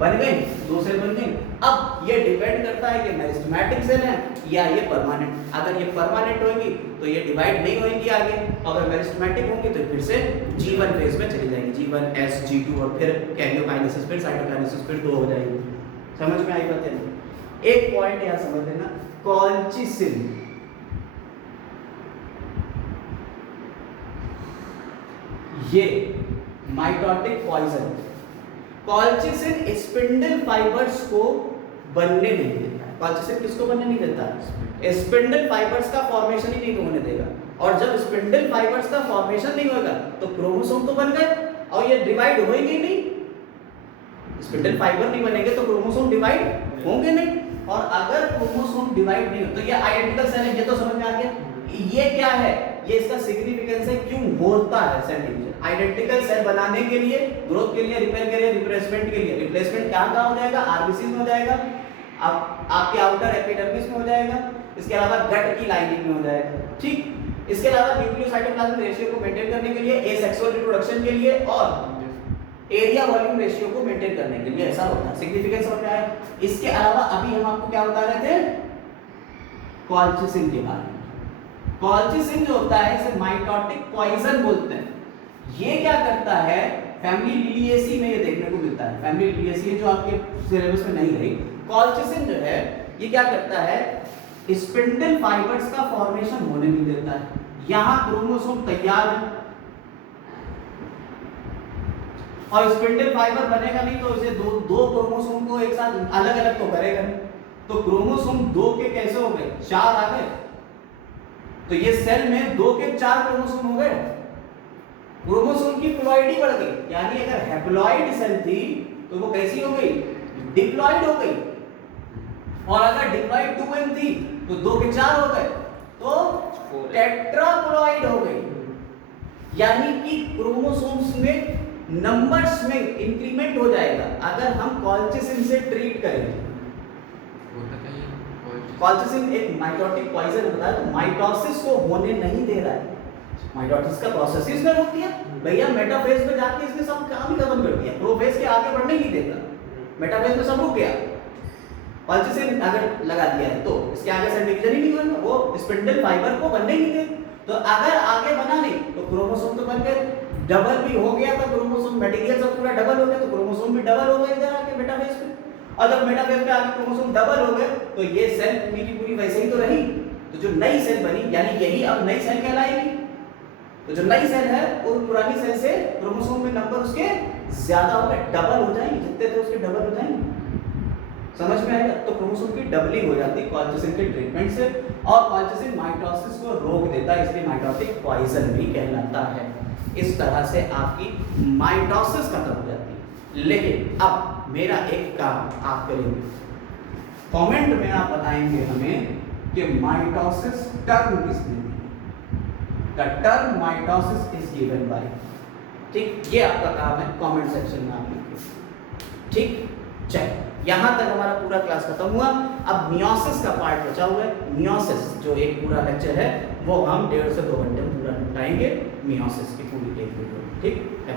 बन गई, 2 सेल बन गई। अब ये डिपेंड करता है कि मेरिस्टेमेटिक सेल है या ये परमानेंट। अगर ये परमानेंट होंगी तो ये डिवाइड नहीं होंगी आगे, अगर मेरिस्टेमेटिक होंगी तो फिर से G1 फेज में चली जाएंगी, G1 S G2 और फिर कैरियोकाइनेसिस, फिर साइटोकाइनेसिस, फिर 2 हो जाएगी। समझ में आई बात है? एक पॉइंट यहाँ समझ लेना, कॉल्चिसिन ये mitotic poison, colchicine spindle fibres को बनने नहीं देता है। कॉल्चिसिन किसको बनने नहीं देता है? स्पिंडल फाइबर्स का फॉर्मेशन ही नहीं होने देगा। और जब स्पिंडल फाइबर्स का फॉर्मेशन नहीं होगा तो क्रोमोसोम तो बन गए और ये डिवाइड होएंगे नहीं। स्पिंडल फाइबर नहीं बनेंगे तो क्रोमोसोम डिवाइड होंगे नहीं। और अगर क्रोमोसोम डिवाइड नहीं हो तो ये आइडेंटिकल सेल है, ये तो समझ में आ गया। ये क्या है, ये इसका सिग्निफिकेंस है, क्यों होता है सेल डिवीजन। आइडेंटिकल सेल बनाने के लिए, ग्रोथ के लिए, रिपेयर के लिए, रिप्लेसमेंट के लिए। रिप्लेसमेंट क्या हो जाएगा? आरबीसी में हो जाएगा, आपके आउटर एपिडर्मिस में हो जाएगा, इसके अलावा गट की लाइनिंग में हो जाएगा। ठीक, इसके अलावा न्यूक्लियोसाइटोप्लाज्म रेशियो को मेंटेन करने के लिए, एसेक्सुअल रिप्रोडक्शन के लिए और एरिया वॉल्यूम रेशियो को मेंटेन करने के लिए ऐसा होता है। सिग्निफिकेंस समझ में आया? इसके अलावा अभी हम आपको क्या बता रहे थे? कॉल्चिसिन के बारे में। कॉल्चिसिन जो होता है इसे माइटोटिक पॉइजन बोलते हैं। ये क्या करता है, फैमिली लिलिएसी में ये देखने को मिलता है। फैमिली लिलिएसी जो आपके सिलेबस में नहीं रही। कॉल्चिसिन जो है ये क्या करता है, स्पिंडल फाइबर्स का फॉर्मेशन होने नहीं देता है। यहां क्रोमोसोम तैयार है और स्पिंडल फाइबर बनेगा नहीं तो इसे दो क्रोमोसोम को एक साथ अलग अलग तो करेगा नहीं। तो क्रोमोसोम 2 के कैसे हो गए? 4 आ गए। तो ये सेल में 2 के 4 क्रोमोसोम हो गए। क्रोमोसोम की प्लॉइडी बढ़ गई, यानी अगर हैप्लॉइड सेल थी तो वो कैसी हो गई? डिप्लॉइड हो गई। और अगर डिप्लॉइड 2n थी तो 2 के 4 हो गए तो टेट्राप्लॉइड हो गई। यानी कि क्रोमोसोम्स में नंबर्स में इंक्रीमेंट हो जाएगा अगर हम कॉल्चिसिन से ट्रीट करेंगे। कॉल्चिसिन एक माइटोटिक पॉइजन होता है, तो माइटोसिस को होने नहीं दे रहा है। माइटोसिस का प्रोसेस ही इसने रोक दिया। भैया मेटाफेज में जाके इसने सब काम ही खत्म कर दिया, प्रोफेज के आगे बढ़ने नहीं देता। मेटाफेज में सब रुक गया। कॉल्चिसिन अगर लगा दिया है तो इसके आगे सेल डिवीजन ही नहीं होगा, वो स्पिंडल फाइबर को बनने ही नहीं दे। तो अगर आगे बना नहीं तो क्रोमोसोम तो बन गए, डबल भी हो गया तो क्रोमोसोम मटेरियल सब पूरा डबल हो गया तो क्रोमोसोम भी डबल हो गए इधर आके मेटाफेज में। और जब मेटाफेज में आके क्रोमोसोम डबल हो गए तो ये सेल पूरी की पूरी वैसे ही तो रही। तो जो नई सेल बनी यानी यही अब नई सेल कहलाएगी। तो जो नई सेल है वो पुरानी सेल से क्रोमोसोम में नंबर उसके ज्यादा हो गए, डबल हो जाएंगे, जितने थे उसके डबल हो जाएंगे। समझ में आएगा? तो क्रोमोसोम की डबलिंग हो जाती है कॉल्चिसिन के ट्रीटमेंट से। और कॉल्चिसिन माइटोसिस को रोक देता है, इसलिए माइटोटिक पॉइजन भी कहलाता है। इस तरह से आपकी माइटोसिस खत्म हो जाती है। लेकिन अब मेरा एक काम आप करेंगे, कमेंट में आप बताएंगे हमें कि माइटोसिस टर्म किसने दी। The term mitosis is given by. ठीक, ये आपका काम है, कमेंट सेक्शन में आप लिखिए। ठीक, चलिए यहां तक हमारा पूरा क्लास खत्म हुआ। अब मियोसिस का पार्ट बचा हुआ है। मियोसिस जो एक पूरा लेक्चर है वो हम 1.5 से 2 घंटे में पूरा निपटाएंगे, मियोसिस की पूरी एक वीडियो। ठीक है,